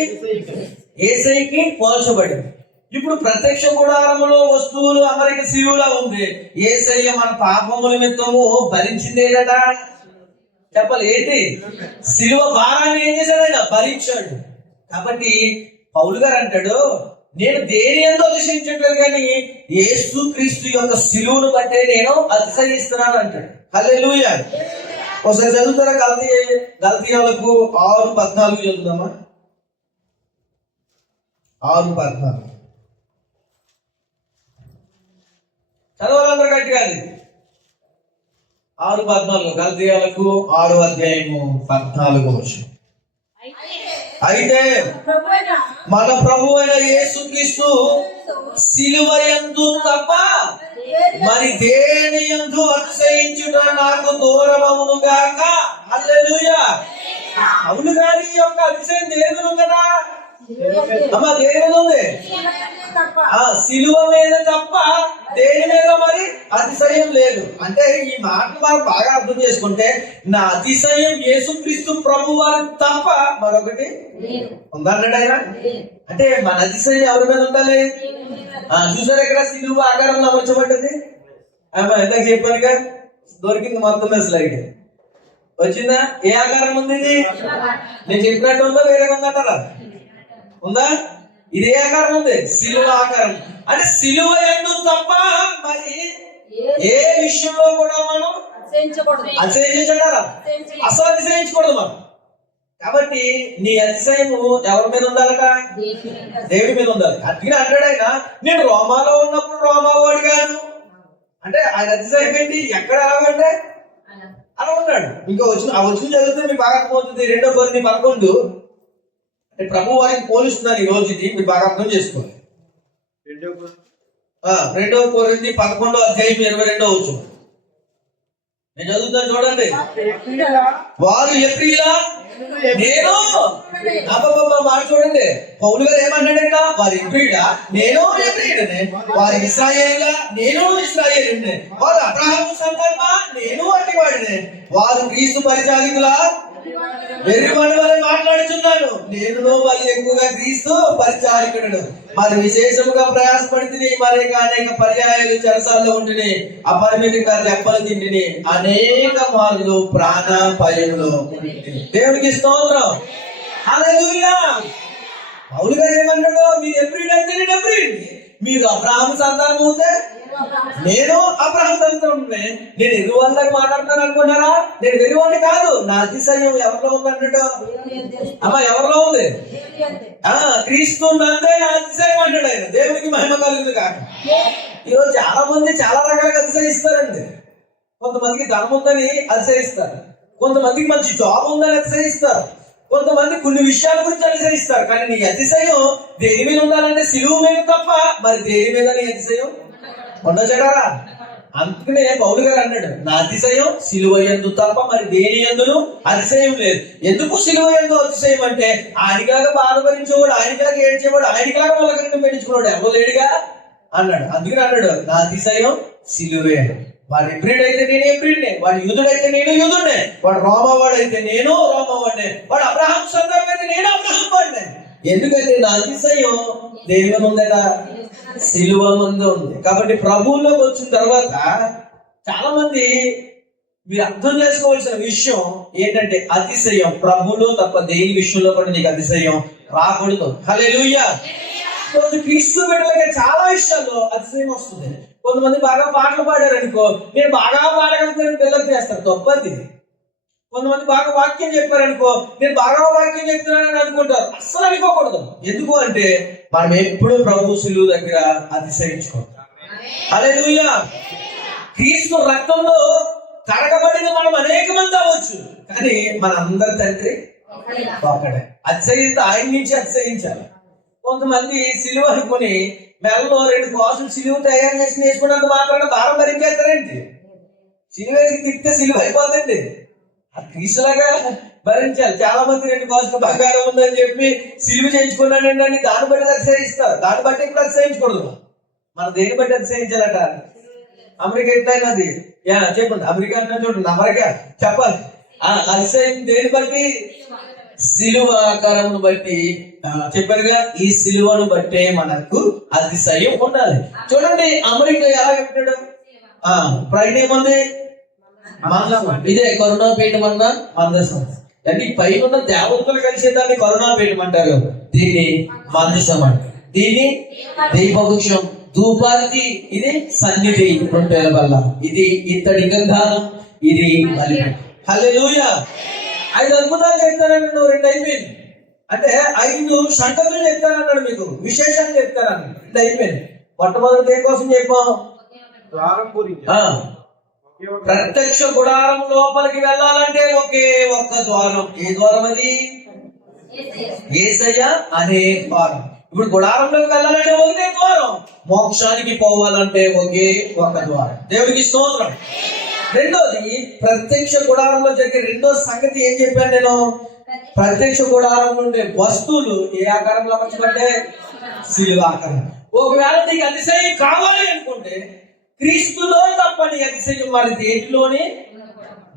యేసయ్యకి పోల్చబడింది. ఇప్పుడు ప్రత్యక్ష గుడారంలో వస్తువులు అమరిక సిలువలా ఉంది. యేసయ్య మన పాపముల నిమిత్తము భరించిందేదట. చెప్పాలి ఏంటి? సిలువ భారాన్ని ఏం చేశాడు? ఆయన భరించాడు. కాబట్టి పౌలు గారు అంటాడు, నేను దేని ఎందు అతిశయించట్లేదు, కానీ యేసు క్రీస్తు యొక్క సిలువను బట్టే నేను అతిశయిస్తున్నాను అంటాడు. హల్లెలూయా. ఒకసారి చదువుతారా? గలతీయులకు 6:14 చదువుదామా? 6:14 చదవాలందరూ గట్టిగా. అది 6:14 గలతీయులకు 6:14. అయితే మన ప్రభువు అయిన యేసుక్రీస్తు సిలువ యందు తప్ప మరి దేని యందు అతిశయించుట నాకు దూరమవును గాక. హల్లెలూయా. అవును, గాని ఈ యొక్క అతిశయం దేని మీద ఉందా? అమ్మా, దేని మీద ఉంది? సిలువ మీద తప్ప దేని మీద మరి అతిశయం లేదు. అంటే ఈ మాట మనం బాగా అర్థం చేసుకుంటే, నా అతిశయం యేసుక్రీస్తు ప్రభు వారి తప్ప మరొకటి ఉందన్నాడు ఆయన. అంటే మన అతిశయం ఎవరి మీద ఉండాలి? చూసారు ఇక్కడ సిలువ ఆకారంలో అమర్చబడ్డది. ఎందాక చెప్పానుగా, దొరికింది మొత్తం స్లైడ్ వచ్చిందా? ఏ ఆకారం ఉంది ఇది? నేను చెప్పినట్టు ఉందా, వేరేగా ఉందంటారా? ఉందా? ఇదే ఆకారం ఉంది, సిలువ ఆకారం. అంటే సిలువ యందు తప్ప మరి ఏ విషయంలో కూడా మనం అతిశయించడారా? అసలు అతిశయించకూడదు మనం. కాబట్టి నీ అతిశయము ఎవరి మీద ఉండాలట? దేవుడి మీద ఉండాలి. అందుకని అంటాడు ఆయన, నేను రోమాలో ఉన్నప్పుడు రోమావాడిగాను అంటే ఆయన అతిశయం ఏంటి? ఎక్కడ అలాగంటే అలా ఉన్నాడు. ఇంకా వచ్చిన చదివితే మీకు బాగా అర్థమవుతుంది. 2 కొరింథీ 11 ప్రభు వారికి పోలుస్తున్నారు ఈ రోజు. ఇది మీరు బాగా అర్థం చేసుకోవాలి. 2 కొరింథీ 11:22 నేను చదువుతాను, చూడండి. వారు ఎప్రిలా నేను మాట చూడండి. పౌలు గారు ఏమన్నాడంట? వారు ఎప్రిడా నేను ఎప్రియుడనే, వారు ఇశ్రాయేలుగా నేను ఇశ్రాయేలునే, వారు అబ్రహాము సంతానమా నేను అట్టివాడినే, వారు క్రీస్తు పరిచారికులా వెర్రివాడి వలె మాట్లాడుతున్నాను, నేను మరి ఎక్కువగా క్రీస్తు పరిచారికుడు. మరి విశేషముగా ప్రయాసపడితే మరి అనేక పర్యాయాలు చెరసాల్లో ఉండిని, అపరిమితంగా దెబ్బలు తిండిని, అనేక మార్లు ప్రాణాపాయంలో. దేవునికి స్తోత్రం. హల్లెలూయా. పౌలు గారు ఏమన్నాడు? మీరు ఎప్రిడ్ అయితే నేను ఎప్రిడ్, మీరు అబ్రహాము సంతానం అవుతే నేను అబ్రహాం సంతానం. నేను ఎరువాళ్ళకి మాట్లాడతాను అనుకున్నారా? నేను వెరువాడిని కాదు. నా అతిశయం ఎవరిలో ఉంది అన్నాడు? అమ్మా, ఎవరిలో ఉంది? క్రీస్తు అంతే నా అతిశయం అంటాడు ఆయన. దేవునికి మహిమ కలుగుతుంది కాక. ఈరోజు చాలా మంది చాలా రకాలుగా అతిశయిస్తారండి. కొంతమందికి ధనం ఉందని అతిశయిస్తారు, కొంతమందికి మంచి జాబ్ ఉందని అతిశయిస్తారు, కొంతమంది కొన్ని విషయాల గురించి అతిశయిస్తారు. కానీ నీ అతిశయం దేని మీద ఉండాలంటే సిలువ మీద తప్ప మరి దేని మీద నీ అతిశయం ఉండచడారా? అందుకనే పౌలు గారు అన్నాడు, నా అతిశయం సిలువ యందు తప్ప మరి దేని యందును అతిశయం లేదు. ఎందుకు సిలువ యందు అతిశయం అంటే, ఆయనలాగా బాధపరించేవాడు, ఆయనలాగా ఏడ్చేవాడు, ఆయనలాగా మొలకరిని పెట్టించుకున్నాడు ఎవరు లేడుగా అన్నాడు. అందుకని అన్నాడు, నా అతిశయం సిలువే. వాడు ఎబ్రిడ్ అయితే నేను ఎబ్రిడ్నే, వాడు యూదుడైతే నేను యూదుడినే, వాడు రోమవాడైతే నేను రోమవాడినే, వాడు అబ్రహాం సంతానం అయితే నేను అబ్రహాం వాడినే. ఎందుకంటే నా అతిశయం దేని మీద ఉందట? సిలువ ముందు ఉంది. కాబట్టి ప్రభువులోకి వచ్చిన తర్వాత చాలా మంది మీరు అర్థం చేసుకోవాల్సిన విషయం ఏంటంటే, అతిశయం ప్రభువులో తప్ప దేని విషయంలో కూడా నీకు అతిశయం రాకూడదు. హల్లెలూయా. కొంచెం క్రీస్తు బిడ్డలకి చాలా విషయాల్లో అతిశయం వస్తుంది. కొంతమంది బాగా పాటలు పాడారు అనుకో, నేను బాగా పాడగలుగుతాను పిల్లలు చేస్తారు, తప్పది. కొంతమంది బాగా వాక్యం చెప్పారనుకో, నేను బాగా వాక్యం చెప్తున్నానని అనుకుంటారు. అస్సలు అనుకోకూడదు. ఎందుకు అంటే మనం ఎప్పుడు ప్రభు సిలువ దగ్గర అతిశయించుకుంటాం. హల్లెలూయా. క్రీస్తు రక్తంలో కడగబడిన మనం అనేక మంది అవ్వచ్చు, కానీ మన అందరి తండ్రి ఒకడే. అతిశయింత ఆయన నుంచి అతిశయించాలి. కొంతమంది సిలువ అనుకుని మెల్లో 2 కాసులు సిలువ తయారు చేసి వేసుకున్నంత మాత్రాన భారం భరించేస్తారండి. సిలువ వేసి తిప్పితే సిలువ అయిపోతుంది. ఆ క్రీస్తులాగా భరించాలి. చాలా మంది 2 కాసులు బంగారం ఉందని చెప్పి సిలువ చేయించుకున్నానండి అని దాన్ని బట్టి అతిశయిస్తారు. దాన్ని బట్టి ఇప్పుడు అతిశయించకూడదు. మనం దేన్ని బట్టి అతిశయించాలట? అమెరికా ఎట్లయినది చెప్పండి. అమెరికా అంటే చూడండి, అమెరికా చెప్పాలి. అతిశయం దేని బట్టి? సిలువ ఆకారమును బట్టి. చెప్పారుగా, ఈ సిలువను బట్టే మనకు అతిశయం ఉండాలి. చూడండి, అమెరికా ఎలా పెట్టాడు? ప్రైడ్ ఏముంది? ఇదే కరుణాపీఠం అన్న మందసం. అంటే ఈ పైన ఉన్న దేవతలు కలిసే దాన్ని కరుణాపీఠం అంటారు, దీన్ని మందసం అంటారు. దీని దీపవృక్షం, ధూపార్తి ఇది సన్నిధి, రొట్టెల బల్ల ఇది ఇత్తడి గంధానం, ఇది బలిపీఠం. హల్లెలూయా. 5 అద్భుతాలు చెప్తానన్నాడు, నువ్వు 2 అయిపోయింది. అంటే 5 సంగతులు చెప్తానన్నాడు, మీకు విశేషాలు చెప్తానన్నాడు, 2 అయిపోయింది. మొట్టమొదటి దేనికోసం చెప్పాం? ప్రత్యక్ష గుడారం లోపలికి వెళ్ళాలంటే ఒకే ఒక్క ద్వారం. ఏ ద్వారం అది? యేసయ్య అనే ద్వారం. ఇప్పుడు గుడారంలోకి వెళ్ళాలంటే ఒకటే ద్వారం, మోక్షానికి పోవాలంటే ఒకే ఒక్క ద్వారం. దేవుడికి స్తోత్రం. రెండోది, ప్రత్యక్ష గుడారంలో జరిగే రెండో సంగతి ఏం చెప్పాను నేను? ప్రత్యక్ష గుడారం నుండి వస్తువులు ఏ ఆకారంలో అమర్చబడ్డాయి? శిలువ ఆకారం. ఒకవేళ నీకు అతిశయం కావాలి అనుకుంటే క్రీస్తులో తప్ప నీ అతిశయం మరి దేంట్లోని?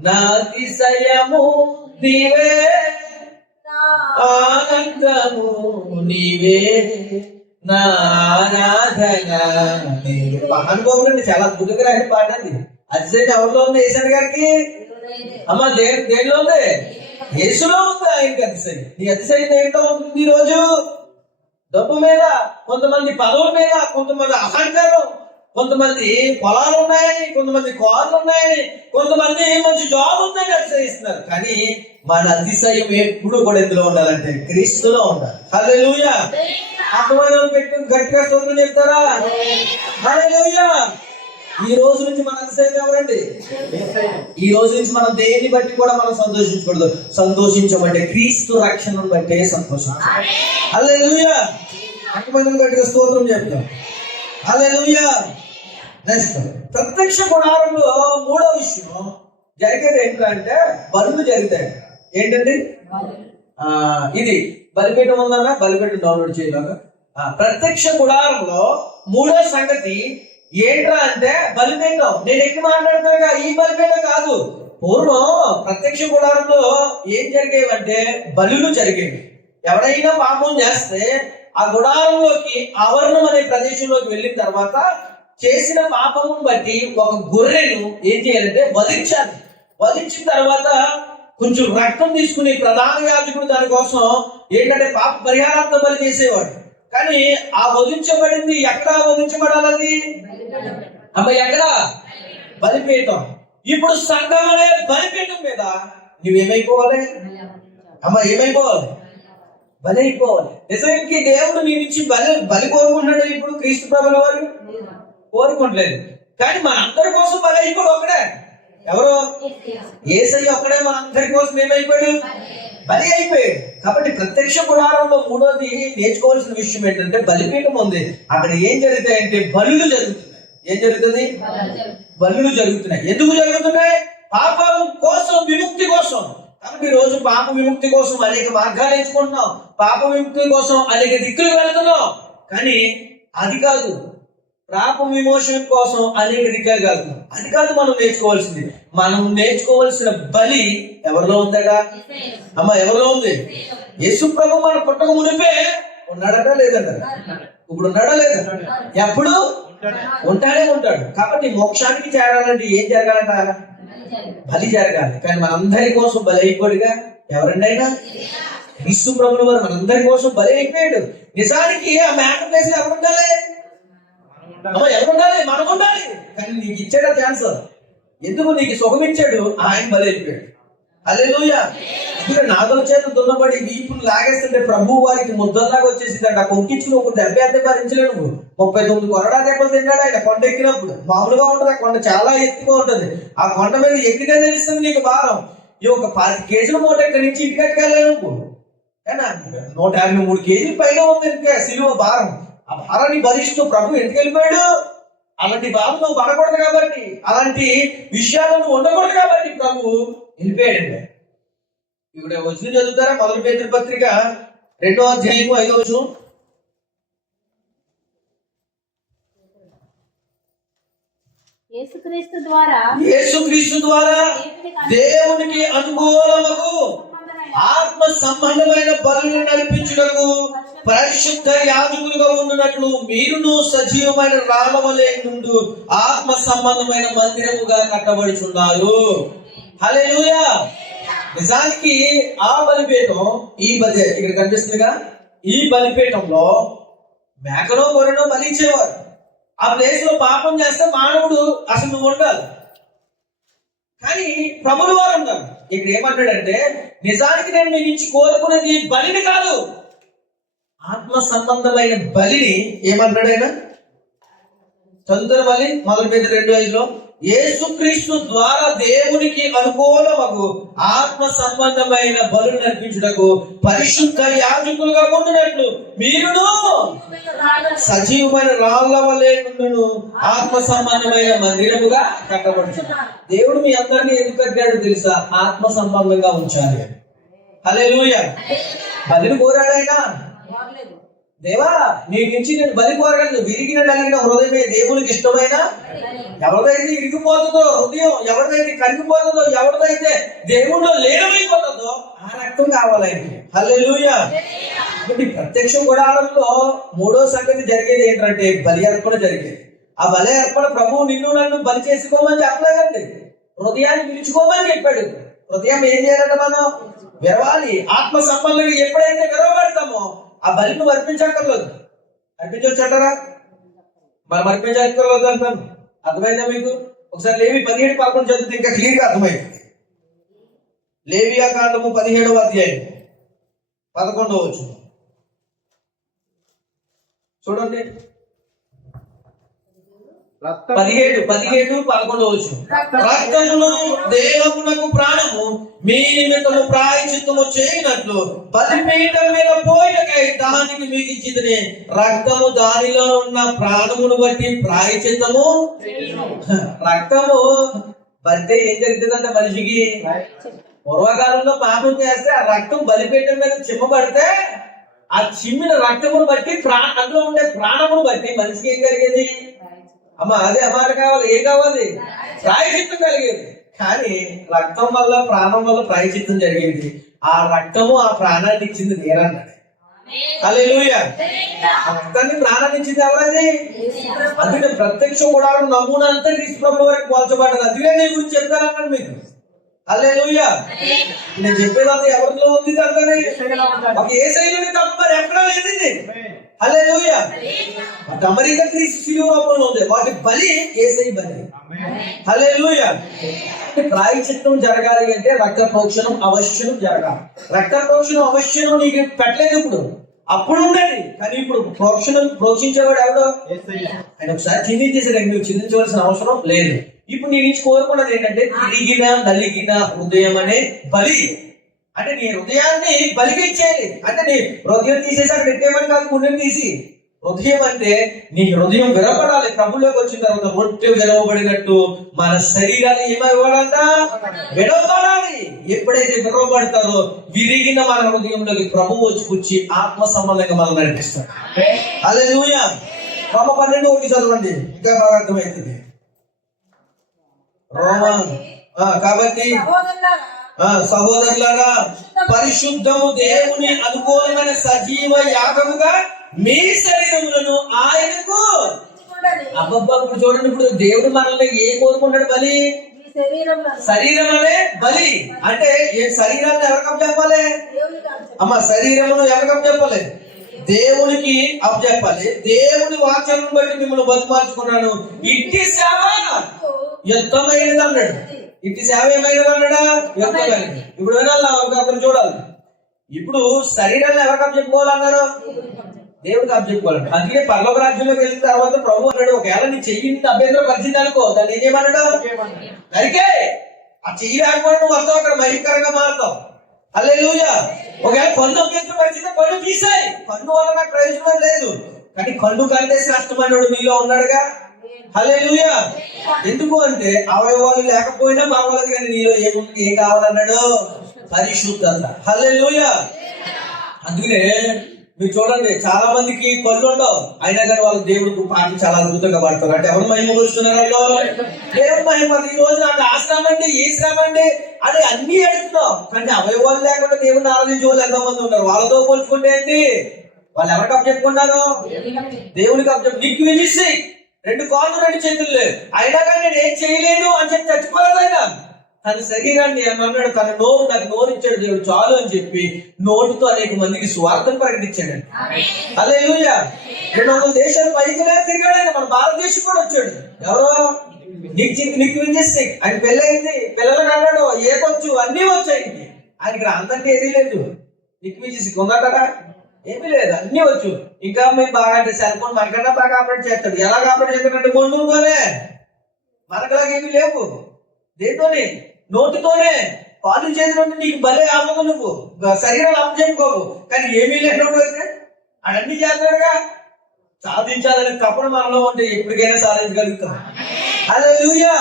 నా అతిశయము నీవే, ఆనందము నీవే, నా ఆరాధన నీవే. మహానుభావుడు చాలా అద్భుతంగా రాసిన పాట అది. అతిశయం ఎవరిలో ఉంది? యేసయ్య గారికి. అమ్మ దేనిలో ఉంది? యేసులో ఉంది ఆయనకి అతిశయం. నీ అతిశయం ఏంటో ఉంటుంది ఈరోజు? డబ్బు మీద, కొంతమంది పదవుల మీద, కొంతమంది అహంకారం, కొంతమంది పొలాలు ఉన్నాయని, కొంతమంది కార్లు ఉన్నాయని, కొంతమంది మంచి జాబ్ ఉందని అతిశయిస్తున్నారు. కానీ మన అతిశయం ఎప్పుడు కూడా ఎందులో ఉండాలంటే క్రీస్తులో ఉండాలి. హల్లెలూయా. అర్థమైన పెట్టుకుని గట్టిగా స్తోత్రం చెప్తారా? హల్లెలూయా. ఈ రోజు నుంచి మన అతిశయం ఎవరండి? ఈ రోజు నుంచి మనం దేన్ని బట్టి కూడా మనం సంతోషించకూడదు. సంతోషించమంటే క్రీస్తు రక్షణను బట్టే సంతోషించాలి. హల్లెలూయా. అర్థమైన గట్టిగా స్తోత్రం చెప్తాం. హల్లెలూయా. నెక్స్ట్, ప్రత్యక్ష గుడారంలో మూడో విషయం జరిగేది ఏంటంటే బలులు జరుగుతాయి. ఏంటండి? ఇది బలిపీఠం ఉందన్న, బలిపీఠం డౌన్లోడ్ చేయలేక. ప్రత్యక్ష గుడారంలో మూడో సంగతి ఏంట్రా అంటే బలిపీఠం. నేను ఎక్కి మాట్లాడుతున్నా, ఈ బలిపీఠం కాదు. పూర్వం ప్రత్యక్ష గుడారంలో ఏం జరిగేవంటే బలులు జరిగేవి. ఎవరైనా పాపం చేస్తే ఆ గుడారంలోకి, ఆవరణం అనే ప్రదేశంలోకి వెళ్ళిన తర్వాత చేసిన పాపమును బట్టి ఒక గొర్రెను ఏం చేయాలంటే వధించాలి. వధించిన తర్వాత కొంచెం రక్తం తీసుకుని ప్రధాన యాజకుడు దానికోసం ఏంటంటే పాప పరిహారార్థం బలి చేసేవాడు. కానీ ఆ వధించబడింది ఎక్కడ వధించబడాలి? అమ్మ ఎక్కడ? బలిపీఠం. ఇప్పుడు సంఘం అనే బలిపీఠం మీద నువ్వేమైపోవాలి? అమ్మ ఏమైపోవాలి? బలి అయిపోవాలి. నిజానికి దేవుడు నీ నుంచి బలి కోరుకుంటున్నాడు. ఇప్పుడు క్రీస్తు ప్రభుల వారు కోరుకుంటలేదు. కానీ మన అందరి కోసం బలి అయిపోడు ఒక్కడే. ఎవరు? యేసయ్య ఒక్కడే మన అందరి కోసం ఏమైపోయాడు? బలి అయిపోయాడు. కాబట్టి ప్రత్యక్ష గుడారంలో మూడోది నేర్చుకోవాల్సిన విషయం ఏంటంటే బలిపీఠం ఉంది. అక్కడ ఏం జరుగుతాయంటే బలులు జరుగుతున్నాయి. ఏం జరుగుతుంది? బలులు జరుగుతున్నాయి. ఎందుకు జరుగుతున్నాయి? పాపం కోసం, విముక్తి కోసం. కాబట్టి ఈ రోజు పాప విముక్తి కోసం అనేక మార్గాలు ఎంచుకుంటున్నాం. పాప విముక్తి కోసం అనేక దిక్కులు వెళ్తున్నాం. కానీ అది కాదు. పాప విమోచన కోసం అనేక దిక్కులు వెళ్తున్నాం. అది కాదు మనం నేర్చుకోవాల్సింది. మనం నేర్చుకోవాల్సిన బలి ఎవరిలో ఉందగా? అమ్మ ఎవరిలో ఉంది? యేసు ప్రభు మన పుట్టక మునిపే ఉన్నాడట లేదంట? ఇప్పుడు ఉన్నాడా లేదా? ఎప్పుడు ఉంటాడే ఉంటాడు. కాబట్టి మోక్షానికి చేరాలంటే ఏం జరగాలంట? బలి జరగాలి. కానీ మనందరి కోసం బలి అయిపోయాడుగా. ఎవరండి అయినా? యేసు ప్రభువు వారు మనందరి కోసం బలి అయిపోయాడు. నిజానికి ఆ మ్యాటర్ ప్లేస్ ఎవరు ఉండాలి? అమ్మ ఎవరు ఉండాలి? మనం ఉండాలి. కానీ నీకు ఇచ్చాడు ఛాన్స్. ఎందుకు? నీకు సుఖం ఇచ్చాడు. ఆయన బలి అయిపోయాడు. హల్లెలూయా. ఇక్కడ నాగల చేత దున్నబడి వీపును లాగేస్తుంటే ప్రభు వారికి ముద్దల్లాగా వచ్చేసిందంట. ఆ కొంకించుకుని ఒక దెబ్బ ఎంత భరించలేడు. నువ్వు 39 కొరడా దెబ్బలు తిన్నాడు ఆయన కొండ ఎక్కినప్పుడు. మామూలుగా ఉంటుంది ఆ కొండ, చాలా ఎత్తుగా ఉంటుంది. ఆ కొండ మీద ఎక్కితే తెలుస్తుంది నీకు భారం. ఈ ఒక 10 కేజీల మూట ఇక్కడి నుంచి ఇంటికి ఎక్కలేవు నువ్వు. కానీ 153 కేజీలు పైన ఉంది ఇంకా సిలువ భారం. ఆ భారాన్ని భరిస్తూ ప్రభు ఎందుకు వెళ్ళిపోయాడు? అలాంటి బాధ నువ్వు పడకూడదు కాబట్టి, అలాంటి విషయాలను ఉండకూడదు కాబట్టి ప్రభు వెళ్ళిపోయాడు. ఇప్పుడు వచ్చిన చదువుతారా? 1 పేతురు పత్రిక 2వ అధ్యాయము 5వ వచనం. యేసుక్రీస్తు ద్వారా దేవునికి అనుకూలమగు ఆత్మ సంబంధమైన బలులను నడిపించుటకు పరిశుద్ధ యాజకులుగా ఉండునట్లు మీరును సజీవమైన రాళ్ళవలే నుండు ఆత్మ సంబంధమైన మందిరముగా కట్టబడుచున్నారు. హల్లెలూయా. నిజానికి ఆ బలిపీఠం, ఈ బలి ఇక్కడ కనిపిస్తుందిగా, ఈ బలిపీఠంలో మేకనో గొర్రెనో బలిచ్చేవారు. ఆ ప్లేస్ లో పాపం చేస్తే మానవుడు అసలు నువ్వు ఉండాలి. కానీ ప్రభులు వారు ఉన్నారు. ఇక్కడ ఏమంటాడంటే, నిజానికి నేను మీ నుంచి కోరుకునేది బలిని కాదు, ఆత్మ సంబంధమైన బలిని. ఏమన్నాడైనా చదువుతారు బలి 1 Peter 2:5 యేసుక్రీస్తు ద్వారా దేవునికి అనుకూలమగు ఆత్మ సంబంధమైన బలులు నర్పించుటకు పరిశుద్ధ యాజకులుగా ఉండినట్లు మీరును సజీవమైన రాళ్ల వలె నుండును ఆత్మ సంబంధమైన మందిరముగా కట్టబడుచున్నారు. దేవుడు మీ అందరినీ ఎందుకు కట్టాడు తెలుసా? ఆత్మ సంబంధంగా ఉంచాలి. హల్లెలూయా. బలిని కోరాడైనా, దేవా నీ నుంచి నేను బలి కోరగలను, విరిగిన నలిగిన హృదయమే దేవునికి ఇష్టమైన. ఎవరిదైతే ఇరిగిపోతుందో హృదయం, ఎవరిదైతే కరిగిపోతుందో, ఎవరిదైతే దేవుళ్ళో లీనమైపోతుందో ఆ రక్తం కావాలి ఆయనకి. హల్లెలూయా. కాబట్టి ప్రత్యక్ష గుడారంలో 3వ సంగతి జరిగేది ఏంటంటే బలి అర్పణ జరిగేది. ఆ బలి అర్పణ ప్రభువు నిన్ను నన్ను బలి చేసుకోమని చెప్పలేదండి, హృదయాన్ని పిలుచుకోమని చెప్పాడు. హృదయం ఏం చేయాలంటే మనం విరవాలి. ఆత్మ సంబంధంగా ఎప్పుడైతే విరవబడతామో ఆ బలిని అర్పించక్కర్లేదు. అర్పించవచ్చంటారా? మనం అర్పించక్కర్లేదు అంటాను. అర్థమైందా మీకు? ఒకసారి లేవి 17:11 చదివితే ఇంకా క్లియర్ గా అర్థమైంది. లేవియా కాండము 17వ అధ్యాయం 11వ వచనం చూడండి. 17:11 వచనం. రక్తమును దేహమునకు ప్రాణము మీ నిమిత్తము ప్రాయశ్చిత్తము చేయనట్లు బలిపీఠం మీద పోయినకై దానికి మీకు ఇచ్చితేనే రక్తము దానిలో ఉన్న ప్రాణమును బట్టి ప్రాయశ్చిత్తము. రక్తము బలితే ఏం జరుగుతుందంటే మనిషికి పూర్వకాలంలో పాపం చేస్తే ఆ రక్తం బలిపీఠం మీద చిమ్మబడితే ఆ చిమ్మిన రక్తమును బట్టి అందులో ఉండే ప్రాణమును బట్టి మనిషికి ఏం కలిగేది? అమ్మ అదే అమ్మాట కావాలి. ఏం కావాలి? ప్రాయశ్చిత్తం కలిగేది. కానీ రక్తం వల్ల ప్రాణం వల్ల ప్రాయశ్చిత్తం జరిగేది. ఆ రక్తము ఆ ప్రాణాన్ని ఇచ్చింది నేరన్నాడు. హల్లెలూయా. ఆ రక్తాన్ని ప్రాణాన్ని ఇచ్చింది ఎవరది? అందుకే ప్రత్యక్ష గుడారం నమూనా అంతా క్రీస్తు ప్రభువు వరకు పోల్చబడ్డది. అందుకే నేను గురించి చెప్తానన్నాడు మీకు. హల్లెలూయా. నేను చెప్పేదంతా ఎవరిలో ఉంది? అంతనే ఒక యేసయ్యలోనే తప్ప మరి ఎక్కడ లేదండి. హల్లెలూయా. వాటి అమెరికా క్రీస్తు శిలువ రూపంలో ఉంది, వాటి బలి యేసయ్య బలి. హల్లెలూయా. ప్రాయశ్చిత్తం జరగాలి అంటే రక్త ప్రోక్షణం అవశ్యం జరగాలి. రక్త ప్రోక్షణం అవశ్యం నీకు పెట్టలేదు ఇప్పుడు, అప్పుడు ఉండేది. కానీ ఇప్పుడు ప్రోక్షించేవాడు ఎవడో? ఆయన ఒకసారి చిందించేసాడు, నువ్వు చిందించవలసిన అవసరం లేదు. ఇప్పుడు నీ నుంచి కోరుకున్నది ఏంటంటే తిరిగిన నలిగిన హృదయం అనే బలి. అంటే నీ హృదయాన్ని బలిగా ఇచ్చేయాలి. అంటే నీ హృదయం తీసేసి అక్కడ పెట్టేమని కాదు, గుండెని తీసి. హృదయం అంటే నీ హృదయం విరవబడాలి. ప్రభులోకి వచ్చిన తర్వాత రొట్టె విరవబడినట్టు మన శరీరాన్ని ఏమైవ్వాలంట? విరవబడాలి. ఎప్పుడైతే విరవబడతారో విరిగిన మన హృదయంలోకి ప్రభువు వచ్చి కూర్చి ఆత్మ సంబంధంగా మనం నడిపిస్తాడు. హల్లెలూయా. రోమ 12:1 చదవండి, ఇంకా బాగా అర్థమవుతుంది. కాబట్టి సహోదరులారా పరిశుద్ధము దేవుని అనుకూలమైన సజీవ యాగముగా మీ శరీరములను ఆయనకు. అబ్బబ్బా, ఇప్పుడు చూడండి, ఇప్పుడు దేవుడు మనల్ని ఏం కోరుకుంటాడు? బలి. శరీరం అనే బలి. అంటే ఏ శరీరాన్ని ఎవరికి చెప్పాలి? అమ్మ శరీరమును ఎవరికి చెప్పాలి? దేవునికి అప్పచెప్పాలి. దేవుని వాక్యాలను బట్టి మిమ్మల్ని బతిమార్చుకున్నాను. ఇట్టి సేవ యుక్తమైనది అన్నాడు. ఇట్టి సేవ ఏమైనది అన్నాడా? యుక్తమైనది. ఇప్పుడు వినాలి, అక్కడ చూడాలి. ఇప్పుడు శరీరాన్ని ఎవరికి అప్పచెప్పుకోవాలన్నారు? దేవుడికి అప్పచెప్పుకోవాలండి. అందుకే పరలోక రాజ్యంలోకి వెళ్ళిన తర్వాత ప్రభు అన్నాడు, ఒకవేళ నీ చెయ్యిని అభ్యంతరం పరిచింది అనుకో, దాన్ని ఏం చేయమన్నాడు? నరికే. ఆ చెయ్యి రాకపోతే నువ్వు వస్తావు, అక్కడ భయంకరంగా మారుతావు. హల్లెలూయా. ఒకవేళ కన్ను అభ్యంతరం పరిచింది, కన్ను తీసాయి. కన్ను వల్ల నాకు ప్రయోజనం లేదు. కానీ కన్ను కంటే శ్రేష్టమైనడు నీలో ఉన్నాడుగా. హల్లెలూయా. ఎందుకు అంటే అవయవాలు లేకపోయినా పర్వాలేదు, కానీ నీలో ఏం కావాలన్నాడు? పరిశుద్ధత. హల్లెలూయా. అందుకనే మీరు చూడండి, చాలా మందికి కళ్ళు ఉండవు, అయినా కానీ వాళ్ళు దేవుడికి పాటలు చాలా అద్భుతంగా పాడతారు. అంటే ఎవరు మహిమ పరుస్తున్నారు? దేవుడు మహిమ. ఈ రోజు నాకు ఆ శ్రమ అండి, ఈ శ్రమ అండి అని అన్ని అడుగుతున్నాం, కానీ అవయవాలు లేకుండా దేవుడిని ఆరాధించే వాళ్ళు ఎంతో మంది ఉన్నారు. వాళ్ళతో పోల్చుకుంటే ఏంటి? వాళ్ళు ఎవరికి అప్పచెప్పుకున్నారు? దేవునికి అప్పచెప్పు. నీకు వినిసి 2 కాళ్ళు 2 చేతులు లేవు, అయినా కానీ నేను ఏం చేయలేను అని చెప్పి చచ్చిపోలేదు ఆయన. తన శరీరాన్ని ఏమన్నాడు, తన నోరు నాకు నోరు ఇచ్చాడు దేవుడు చాలు అని చెప్పి నోటితో అనేక మందికి స్వార్థం ప్రకటించాడు. హల్లెలూయా. 200 దేశాలు పైకిలే తిరిగాడు ఆయన. మన భారతదేశం కూడా వచ్చాడు. ఎవరో నీకు వింజేస్తే ఆయన పెళ్ళయింది, పిల్లలకు అన్నాడు ఏకొచ్చు అన్నీ వచ్చాయి. ఆయనకి రాంతంటే ఏదీ లేదు. నీకు వింజేసి ఉందా కదా, ఏమీ లేదు, అన్నీ వచ్చు. ఇంకా మేము బాగా అంటే సెల్ ఫోన్ మనకన్నా బాగా ఆపరేట్ చేస్తాడు. ఎలా ఆపరేట్ చేస్తాడంటే మొండుతోనే. మనకలాగా ఏమీ లేవు. దేంతోనే? నోటితోనే. పాలు చేతిలో నీకు భలే ఆపదు, నువ్వు శరీరాలు అప్పచెప్పుకోవు. కానీ ఏమీ లేనోడు అయితే అడన్నీ చేస్తాడుగా. సాధించాలని తపన మనలో ఉంటే ఎప్పటికైనా సాధించగలుగుతాం. హల్లెలూయా.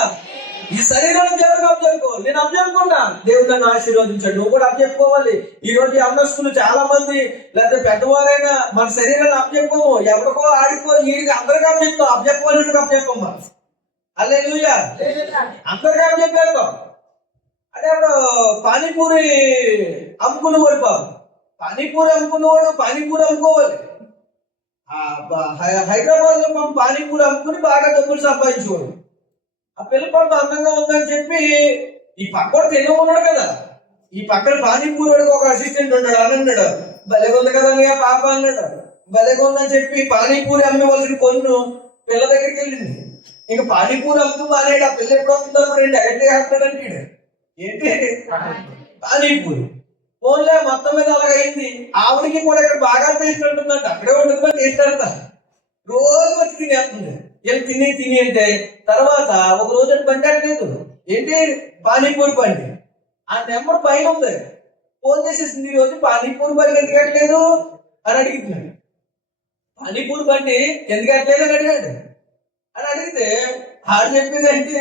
ఈ శరీరాన్ని దేవుడికి అప్పచెప్పుకో. నేను అప్పచెప్పుకున్నా, దేవుడు నన్ను ఆశీర్వదించాడు. నువ్వు కూడా అప్పచెప్పుకోవాలి. ఈ రోజు యవ్వనస్తులు చాలా మంది లేదా పెద్దవారైనా మన శరీరాన్ని అప్పచెప్పుకోము. ఎవరికో ఆడికో వీడికి అందరికీ అప్పచెప్తాం. అప్పచెప్పుకోవాలి అప్పచెప్పమ్మా. హల్లెలూయా. అందరికీ అప్పచెప్పేస్తాం. అదే ఇప్పుడు పానీపూరి అమ్ముకునేవాడు పాపం. పానీపూరి అమ్ముకునేవాడు పానీపూరి అమ్ముకోవాలి. హైదరాబాద్ లో పాపం పానీపూరి అమ్ముకుని బాగా డబ్బులు సంపాదించేవాడు. ఆ పిల్ల పాపం అందంగా ఉందని చెప్పి ఈ పక్కన తిన్న ఉన్నాడు కదా, ఈ పక్కన పానీపూరి వాడికి ఒక అసిస్టెంట్ ఉన్నాడు. అని అన్నాడు, భలేగా ఉంది కదా పాప అన్నాడు. భలేగా ఉందని చెప్పి పానీపూరి అమ్మవలసిన కొన్ను పిల్ల దగ్గరికి వెళ్ళింది. ఇంకా పానీపూరి అమ్ముతూ మానేడు. ఆ పిల్ల ఎప్పుడు వస్తుందో రెండు ఎగట్టి వేస్తాడంటే ఏంటి పానీపూరి. ఫోన్లే మొత్తం మీద అలాగైంది. ఆవిడికి కూడా ఇక్కడ బాగా టేస్ట్ ఉంటుందంట. అక్కడే ఉంటుంది టేస్ట్ అంతా. రోజు వచ్చి తినేస్తుంది. వీళ్ళు తిని తిని అంటే తర్వాత ఒక రోజు బండి అట్టలేదు. ఏంటి పానీపూరి బండి. ఆ నెంబర్ పైన ఉంది. ఫోన్ చేసేసింది, ఈ రోజు పానీపూరి బండి ఎందుకు కట్టలేదు అని అడుగుతున్నాడు. పానీపూరి బండి ఎందుకు కట్టలేదు అని అడిగాడు. అని అడిగితే ఆడు చెప్పేది ఏంటి,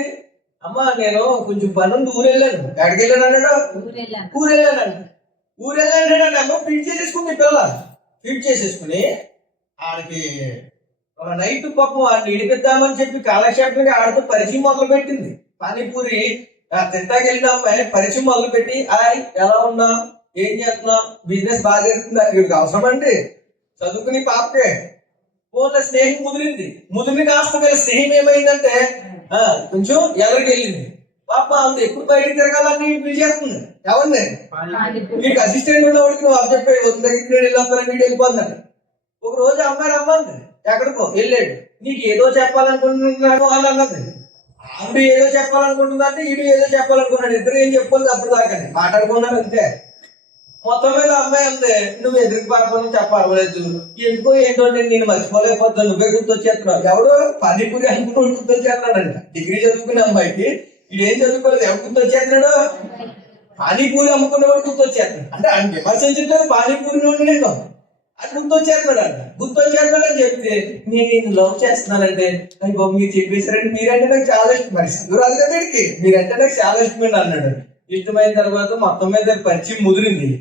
అమ్మా నేను కొంచెం పని ఉంది ఊరు వెళ్ళాను. ఎక్కడికి వెళ్ళాను అన్నాడు, ఊరు వెళ్ళానంట. ఊరు వెళ్ళానంటే నెంబర్ ఫిట్ చేసేసుకుంది పిల్ల. ఫిట్ చేసేసుకుని ఆడికి ఒక నైట్ పాపం వాడిని ఇడిపిద్దామని చెప్పి కాలక్షేపంగా ఆడితో పరిచయం మొదలు పెట్టింది. పానీపూరి తింటాకి వెళ్ళిన అమ్మాయి పరిచయం మొదలు పెట్టి, హాయ్ ఎలా ఉన్నా, ఏం చేస్తున్నావు, బిజినెస్ బాగా జరుగుతుందా, వీడికి అవసరం అండి చదువుకుని పాపకే. ఫోన్లో స్నేహం ముదిరింది. ముదిరిని కాస్త వీళ్ళ స్నేహం ఏమైందంటే కొంచెం ఎదరికి వెళ్ళింది. పాప అంత ఎప్పుడు బయటకు తిరగాలని పిలిచేస్తుంది. ఎవరిని? నీకు అసిస్టెంట్ ఉన్నవాడికి నువ్వు అప్పచెప్పే వద్దు దగ్గరికి నేను వెళ్ళొస్తానని వీడు వెళ్ళిపోతున్నాడు. ఒక రోజు అమ్మాయి రమ్మంది, ఎక్కడికో వెళ్ళాడు. నీకు ఏదో చెప్పాలనుకుంటున్నాను అని అన్నది. ఆవిడ ఏదో చెప్పాలనుకుంటుందంటే వీడు ఏదో చెప్పాలనుకున్నాడు. ఇద్దరు ఏం చెప్పాలి అప్పుడు దాకా మాట్లాడుకున్నారు అంతే. మొత్తం మీద అమ్మాయి అంతే, నువ్వు ఎదురికి పాపని చెప్పలేదు, ఎందుకో ఏంటో నేను మర్చిపోలేకపోతాను, నువ్వే గుర్తొచ్చేస్తున్నావు. ఎవడో పానీపూరి అనుకుని గుర్తొచ్చేస్తున్నాడంట. డిగ్రీ చదువుకునే అమ్మాయికి ఇది ఏం చదువుకోలేదు, ఎవరు గుర్తొచ్చేస్తున్నాడు, పానీపూరి అమ్ముకున్నవాడు గుర్తొచ్చేస్తున్నాడు. అంటే ఆయన విమర్శించట్లేదు, పానీపూరి నుండి నేను అది గుర్తొచ్చేస్తున్నాడు అంట. గుర్తొచ్చేస్తున్నాడని చెప్తే నేను లవ్ చేస్తున్నానంటే, అయ్యి బాబు మీరు చెప్పేసారంటే మీరంటే నాకు చాలా ఇష్టం. మరి చదువు రాదు కదా వీడికి, మీరంటే నాకు చాలా ఇష్టమండి అన్నాడు. ఇష్టమైన తర్వాత మొత్తం మీద పరిచయం ముదిరింది.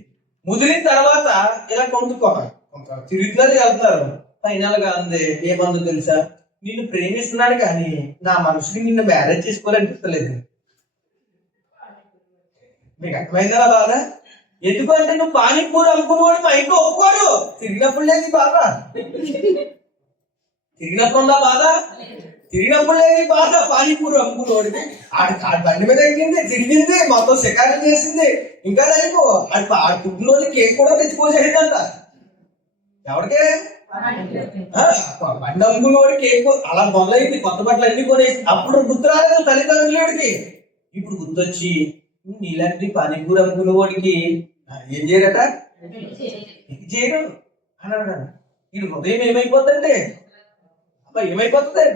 ముదిరిన తర్వాత ఇలా కొంత తిరుగుతున్నారు, వెళ్తున్నారు. ఫైనల్గా అంది, ఏమందో తెలుసా, నిన్ను ప్రేమిస్తున్నాను కానీ నా మనసుకి నిన్ను మ్యారేజ్ చేసుకోవాలనిపిస్తలేదు. మీకు అర్థమైందా బాధ? ఎందుకంటే నువ్వు పానీపూరి అమ్ముకునేవాడు మా ఇంట్లో ఒప్పుకోడు. తిరిగినప్పుడు లేదు బాధ, తిరిగినప్పుడు ఉందా బాధ, తిరిగినప్పుడు లేదు బాధ. పానీపూరి అమ్ముకునేవాడికి ఆడి బండి మీద ఎక్కింది, తిరిగింది, మొత్తం షికారు చేసింది. ఇంకా అయిపో ఆడి పుట్టినరోజు కేక్ కూడా తెచ్చుకోసేదంట. ఎవరికే? బండి అమ్ముకునేవాడి కేక్ అలా మొదలైంది. కొత్త బట్టలు అన్ని కొనేసి అప్పుడు గుర్తు రాలేదు తల్లిదండ్రులకి. ఇప్పుడు గుర్తొచ్చి నీలాంటి పానీపూరి అమ్ముకునేవాడికి ఏం చేయరట, చేయరు అన్నాడు. ఇది హృదయం ఏమైపోతుందంటే అబ్బా ఏమైపోతుంది,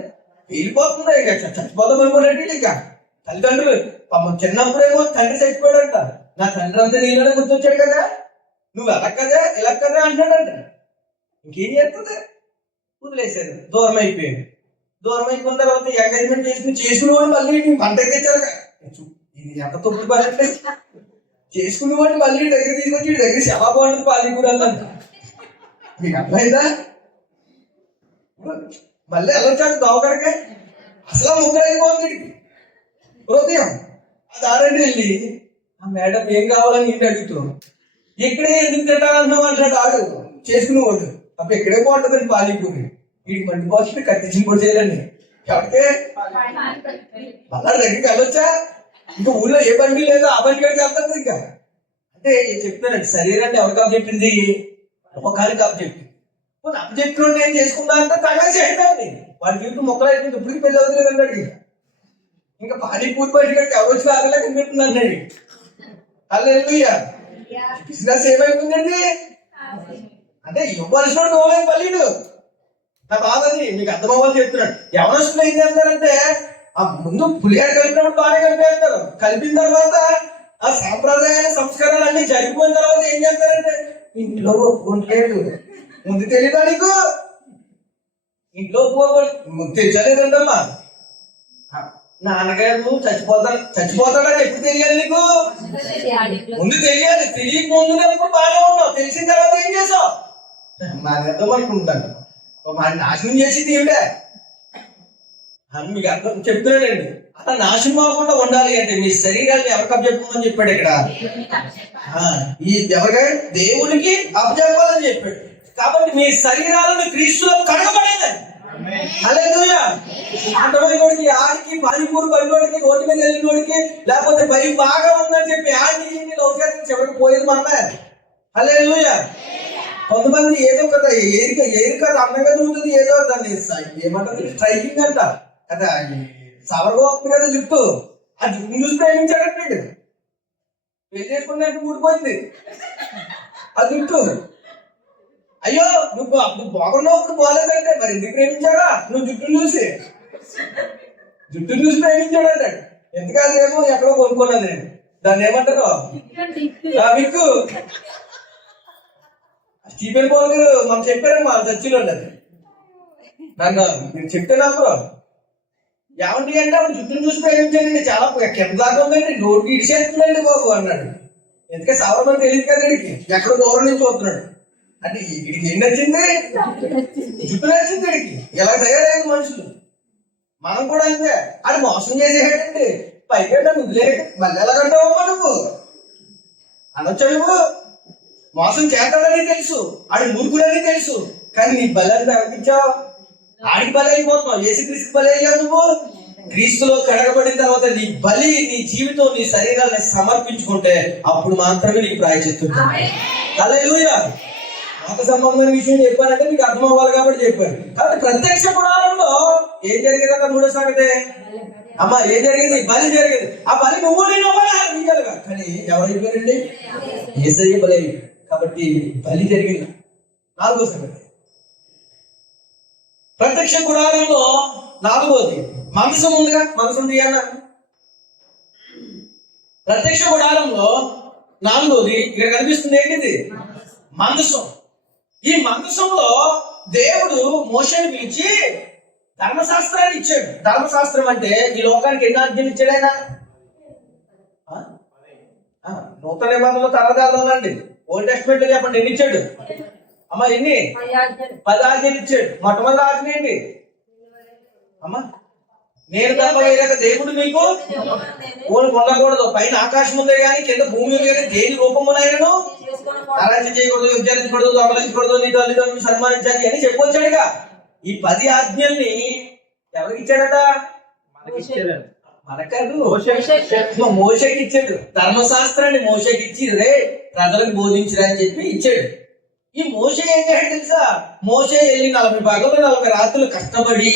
వెళ్ళిపోతుంది, ఇక చచ్చిపోతాం అనుకున్నట్టు. ఇక తల్లిదండ్రులు పాపం చిన్నప్పుడేమో తండ్రి చచ్చిపోయాడంట. నా తండ్రి అంతా నీళ్ళనే గుర్తొచ్చాడు కదా, నువ్వు అలా కదా ఇలా కదా అంటాడంట. ఇంకేం చేస్తుంది, వదిలేసాడు, దూరం అయిపోయాడు. దూరం అయిపోయిన తర్వాత ఎంగేజ్మెంట్ చేసుకునేవాడు మళ్ళీ పంట ఎక్కించారు. ఇది ఎంత తొమ్మిది పడట్లే, చేసుకునేవాడిని మళ్ళీ దగ్గర తీసుకొచ్చి దగ్గర శవా బాగుంటుంది పానీపూరి అందంట. మీకు అర్థమైందా? మళ్ళీ వెళ్ళొచ్చాడు దోవకడికే. అసలు ముగ్గురు అయిపోతుంది హృదయం. ఆ దారండి వెళ్ళి ఆ మేడం ఏం కావాలని ఇంటి అడుగుతాం. ఇక్కడే ఎందుకు తింటానన్నావు అంటాడు ఆడు చేసుకునేవాడు. అప్పుడు ఇక్కడే బాగుంటుందండి పానీపూరి. వీడికి మండి పోసి కత్తించిన కూడా చేయాలండి. ఎవరికే మళ్ళా దగ్గరికి వెళ్ళొచ్చా, ఇంకా ఊళ్ళో ఏ బండి లేదో ఆ బండి కాడికి వెళ్తారు. ఇంకా అంటే చెప్తానండి, శరీరాన్ని ఎవరికి అప్పు చెప్పింది? లోకానికి అప్పు చెప్పింది. అప్పు చెప్పిన నేను చేసుకున్నా అంటే తగా చేయడండి. వాడి జీవితం మొక్కలు అయిపోయింది, ఇప్పటికి పెళ్ళి అవుతుంది అన్నాడు. ఇంకా పానీపూరి బయట కాడికి ఎవరు వచ్చి ఆగలే కనిపెడుతుంది అన్నాడు. హల్లెలూయా. బిజినెస్ ఏమైపోయిందండి? అంటే ఇవ్వాల్సిన ఇవ్వలేదు పల్లీడు. నా బాధ అది మీకు అర్థం అవ్వాలి చెప్తున్నాడు. యవనస్తులు ఏం చేస్తారంటే ఆ ముందు పులిహార కలిపినప్పుడు బాగానే కలిపేస్తారు. కలిపిన తర్వాత ఆ సాంప్రదాయాల సంస్కారాలు అన్ని జరిగిపోయిన తర్వాత ఏం చేస్తారంటే ఇంట్లో ఒప్పుకుంటలేదు. ముందు తెలియదా నీకు? ఇంట్లో తెలియలేదంటమ్మా. నాన్నగారు చచ్చిపోతాడని ఎప్పుడు తెలియాలి నీకు? ముందు తెలియాలి. తెలియక ముందున్నప్పుడు బాగానే ఉన్నావు, తెలిసిన తర్వాత ఏం చేసావు? మానేద్దాం అనుకుంటాను. మా నాశనం చేసింది ఏమిటే అని మీకు అర్థం చెప్తున్నానండి. అలా నాశనం అవ్వకుండా ఉండాలి అంటే మీ శరీరాన్ని ఎవరికి అప్పచెప్పమని చెప్పాడు ఇక్కడ? ఈ ఎవరికైనా దేవుడికి అప్పచెప్పాలని చెప్పాడు. కాబట్టి మీ శరీరాలను క్రీస్తులో కడగబడేదండి. హల్లెలూయా. అంతమంది వాడికి ఆడికి పానీపూరి బండికి రోడ్డు మీద వెళ్ళిన వాడికి లేకపోతే భయం బాగా ఉందని చెప్పి ఆడికి లవ్ చేస్తే చివరికి పోయేది మనమే. హల్లెలూయా. కొంతమంది ఏదో కదా ఏరిక అందంగా ఉంటుంది, ఏదో దాన్ని ఏమంటారు స్ట్రైకింగ్ అంట కదా, సవర్గా వస్తుంది కదా జుట్టు. ఆ జుట్టుని చూసి ప్రేమించాడంటాడు. పెళ్లి చేసుకున్నట్టు ఊడిపోయింది ఆ జుట్టు. అయ్యో నువ్వు అప్పుడు బాగున్నావు బాగాలేదంటే మరి ఎందుకు ప్రేమించాడా? నువ్వు జుట్టును చూసి ప్రేమించాడు అంటాడు. ఎందుకది ఏమో ఎక్కడో కొనుక్కున్నాను నేను. దాన్ని ఏమంటారు? విక్కు. స్టీఫెన్ పౌల్ గారు మనం చెప్పారమ్మా చర్చిలో ఉన్నది. నన్ను మీరు చెప్తే నాకు ఏమంటి అంటే అప్పుడు జుట్టును చూసి ప్రేమించానండి. చాలా కింద దాకా ఉందండి, నోటికి ఇడిచేస్తుందండి బాబు అన్నాడు. ఎందుకంటే సవరమని తెలియదు కదా వీడికి, ఎక్కడో దూరం నుంచి చూస్తున్నాడు. అంటే వీడికి ఏం నచ్చింది? జుట్టు నచ్చింది వీడికి. ఎలా తయారయ్యేది మనుషులు. మనం కూడా అంతే. అది మోసం చేసేటండి. పైకి వదిలేడు. మళ్ళీ ఎలాగంటావమ్మా నువ్వు అనొచ్చా? నువ్వు మోసం చేస్తాడని తెలుసు, ఆడి మూర్ఖుడని తెలుసు, కానీ నీ బలాన్ని తగ్గించావు. ఆడికి బలి అయిపోతున్నావు. యేసుక్రీస్తుకి బలి అయ్యావు నువ్వు. క్రీస్తులో కడగబడిన తర్వాత నీ బలి, నీ జీవితం, నీ శరీరాన్ని సమర్పించుకుంటే అప్పుడు మాత్రమే నీకు ప్రాయశ్చిత్తం. హల్లెలూయా. పాత సంబంధమైన విషయం చెప్పానంటే మీకు అర్థం అవ్వాలి కాబట్టి చెప్పాను. కాబట్టి ప్రత్యక్ష గుడారంలో ఏం జరిగేది అక్కడ? మూడో సంగతే అమ్మా ఏం జరిగింది? బలి జరిగింది. ఆ బలి నువ్వు నేను అవ్వాలిగా, కానీ ఎవరైపోయారండి? యేసయ్య బలి అయిపోయాడు. కాబట్టి బలి జరిగింది. నాలుగో సంగతి ప్రత్యక్ష గుడారంలో నాలుగోది మందసం ఉందిగా. మందసం ఉంది అన్న. ప్రత్యక్ష గుడారంలో నాలుగోది ఇక్కడ కనిపిస్తుంది ఏంటిది? మందసం. ఈ మందసంలో దేవుడు మోషేని పిలిచి ధర్మశాస్త్రాన్ని ఇచ్చాడు. ధర్మశాస్త్రం అంటే ఈ లోకానికి ఎన్ని ఆజ్ఞలు ఇచ్చాడు ఆయన? నూతన నిబంధనలో తరదాలండి. ఓల్డ్ టెస్ట్మెంట్ లో చెప్పండి ఎన్ని ఇచ్చాడు అమ్మా? ఎన్ని? 10 ఆజ్ఞలు ఇచ్చాడు. మొట్టమొదటి ఆజ్ఞ ఏంటి అమ్మా? నేను తప్ప వేరొక దేవుడు మీకు ఉండకూడదు. పైన ఆకాశం ఉందే కానీ కింద భూమి ఉంది కానీ దేని రూపమునైనను అరాజ్యం చేయకూడదు, వ్యభిచరించకూడదు, దొంగలించకూడదు, నీ తల్లిదండ్రులు సన్మానించాలి అని చెప్పొచ్చాడుగా. ఈ 10 ఆజ్ఞల్ని ఎవరికి ఇచ్చాడట? మనకాదు, మోషేకి ఇచ్చాడు. ధర్మశాస్త్రాన్ని మోషేకి ఇచ్చి రే ప్రజలకు బోధించరా అని చెప్పి ఇచ్చాడు. ఈ మోషే ఏం చేయాడు తెలుసా? మోషే వెళ్ళి 40 పగలు 40 రాత్రులు కష్టపడి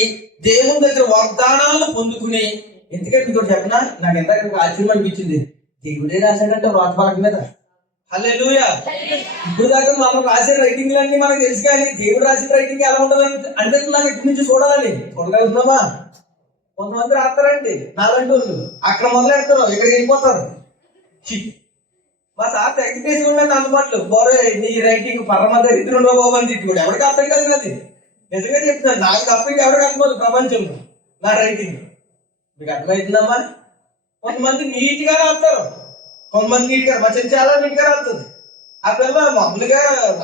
దేవుని దగ్గర వాగ్దానాలు పొందుకుని, ఎందుకంటే మీకు చెప్పనా, నాకు ఎంత ఆశ్చర్యం అనిపించింది. దేవుడే రాశాడంటే వ్రాత పలక మీద. హల్లెలూయా. ఇప్పుడు దాకా మనం రాసే రైటింగ్లన్నీ మనకు తెలుసు, కానీ దేవుడు రాసిన రైటింగ్ ఎలా ఉండాలని అనిపిస్తుంది నాకు ఇప్పటి నుంచి చూడాలని. చూడగలుగుతున్నామా? కొంతమంది రాస్తారండి నాలంటి వాళ్ళు, అక్కడ మొదలెడతారు, ఇక్కడికి వెళ్ళిపోతారు. మా సార్ తెగేసి ఉన్నాను అందుబాటులో. బోరే నీ రైటింగ్ పరమ దరిద్రంలో బాబు అని తిట్టుకోడు. ఎవరికి అర్థం కాదు నాది. నిజంగా చెప్తున్నాను, నాకు తప్పకి ఎవరికి అర్థమవుతుంది ప్రపంచంలో నా రైటింగ్. మీకు అర్థమవుతుందమ్మా? కొంతమంది నీట్గా రాస్తారు, కొంతమంది నీట్గా, మా చాలా నీట్గా రాస్తుంది. ఆ పిల్ల మామూలుగా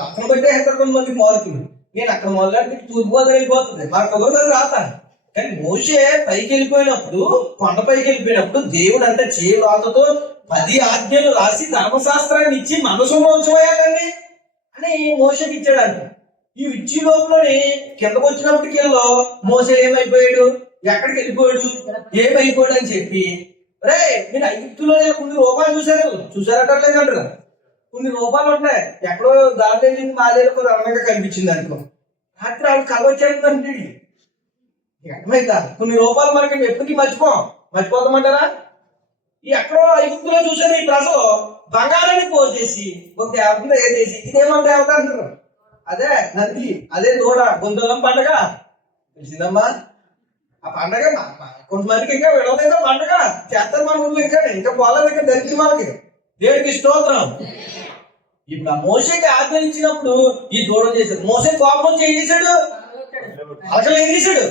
అక్కడ పెట్టేస్తారు కొంతమందికి మార్కులు. నేను అక్కడ మొదలెడితే తూర్పుగోదావరి వెళ్ళిపోతుంది, మా గోదావరి రాతాను. కానీ మోషే పైకి వెళ్ళిపోయినప్పుడు, కొండ పైకి వెళ్ళిపోయినప్పుడు దేవుడు అంటే చేయి రాతతో 10 ఆజ్ఞలు రాసి ధర్మశాస్త్రాన్ని ఇచ్చి మనసులో ఉంచబోయాడండి అని మోషకి ఇచ్చాడంట. ఈ ఇచ్చి లోపలని కిందకు వచ్చినప్పటికి మోసే ఏమైపోయాడు, ఎక్కడికి వెళ్ళిపోయాడు, ఏమైపోయాడు అని చెప్పి రే మీరు ఐగుప్తులో కొన్ని రూపాయలు చూసారటలేదంటారా? కొన్ని రూపాయలు ఉంటాయి, ఎక్కడో దాంట్లో మాలేలకు రణంగా కనిపించింది అనుకో. రాత్రి ఆవిడ కలవచ్చేదంటే అర్థమైందా? కొన్ని రూపాయలు మనకి ఎప్పటికీ మర్చిపోతామంటారా? ఈ ఎక్కడో ఐగుప్తులో చూసారు ఈ ప్రజలు బంగారాన్ని పోసేసి ఒక దేవత ఏదేసి ఇదేమో దేవత అంటారు. అదే నంది, అదే దూడ, గుంతలం పండగ తెలిసిందమ్మా. ఆ పండగ కొంతమందికి ఇంకా విడవలేదా పండగ చేస్తారు మన ఊళ్ళో, ఇంకా పోలేదు, ఇంకా దరిద్రం మనకి. దేవుడికి స్తోత్రం. ఇప్పుడు ఆ మోసేకి ఆజ్ఞ ఇచ్చినప్పుడు ఈ దూడం చేశాడు. మోసే కోపం వచ్చి ఏం చేశాడు? అసలు ఏం చేశాడు?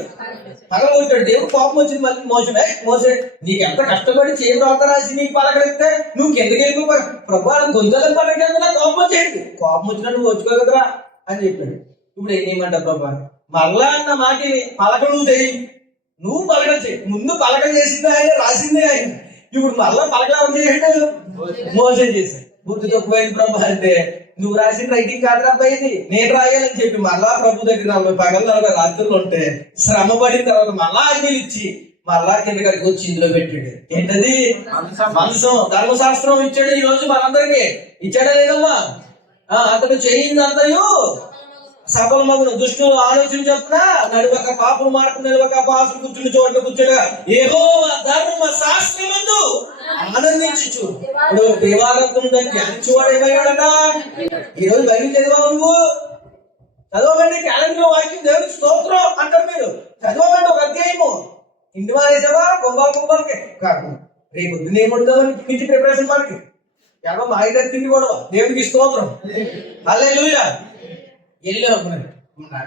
పగలగొట్టాడు. దేవుడు కోపం వచ్చింది. మళ్ళీ మోసే నీకు ఎంత కష్టపడి చేయి రాత రాసి నీకు పలకలిస్తే నువ్వు కిందకి వెళ్ళిపో ప్రభు గొంతుల పలకెళ్తున్నా కోపం వచ్చేది. కోపం వచ్చినా నువ్వు వచ్చుకోగలరా అని చెప్పాడు. ఇప్పుడు ఏం చేయమంటావు ప్రభు? మరలా అన్న మాటని పలక నువ్వు పలకలు చేయి. ముందు పలకలు చేసింది ఆయన, రాసింది ఆయన. ఇప్పుడు మళ్ళా పలకలు ఎవరు చేసాడు? మోసే చేశాడు. బుద్ధి తక్కువైంది ప్రభు అంటే నువ్వు రాసిన రైటింగ్ కాదురా అబ్బాయిది, నేను రాయాలని చెప్పి మళ్ళా ప్రభు దగ్గర 40 పగలు 40 రాత్రులు ఉంటే శ్రమ పడిన తర్వాత మళ్ళా ఆజ్ఞలు ఇచ్చి మళ్ళా కిందకి వచ్చి ఇందులో పెట్టాడు. ఏంటది? మనసం. ధర్మశాస్త్రం ఇచ్చాడు. ఈ రోజు మనందరికి ఇచ్చాడా లేదమ్మా? అతడు చేయిందంతయు సఫలమగును. దుష్టులు ఆలోచన చెప్పున నడువక పాపం మార్పు నిలవక పాసులు కూర్చుని చోట్ల కూర్చోగా యెహోవా ధర్మశాస్త్రమందు ఆనందించు. ఇప్పుడు దేవాలయం దాన్ని ధ్యానించేవాడు ఏమయ్యాడట? ఈ రోజు బైబిల్ చదివావు నువ్వు? చదవకండి క్యాలెండర్ వాక్యం దేవుడికి స్తోత్రం అంటారు మీరు. చదవకండి ఒక అధ్యాయము. ఇంటి వారేసావా కుంభాలకి కాకు రేపు పొద్దున్న ఏముంటుందని నుంచి ప్రిపరేషన్ మనకి ఎవరో మా ఇద్దరు తిండి కూడా దేవుడికి స్తోత్రం. హల్లెలూయా.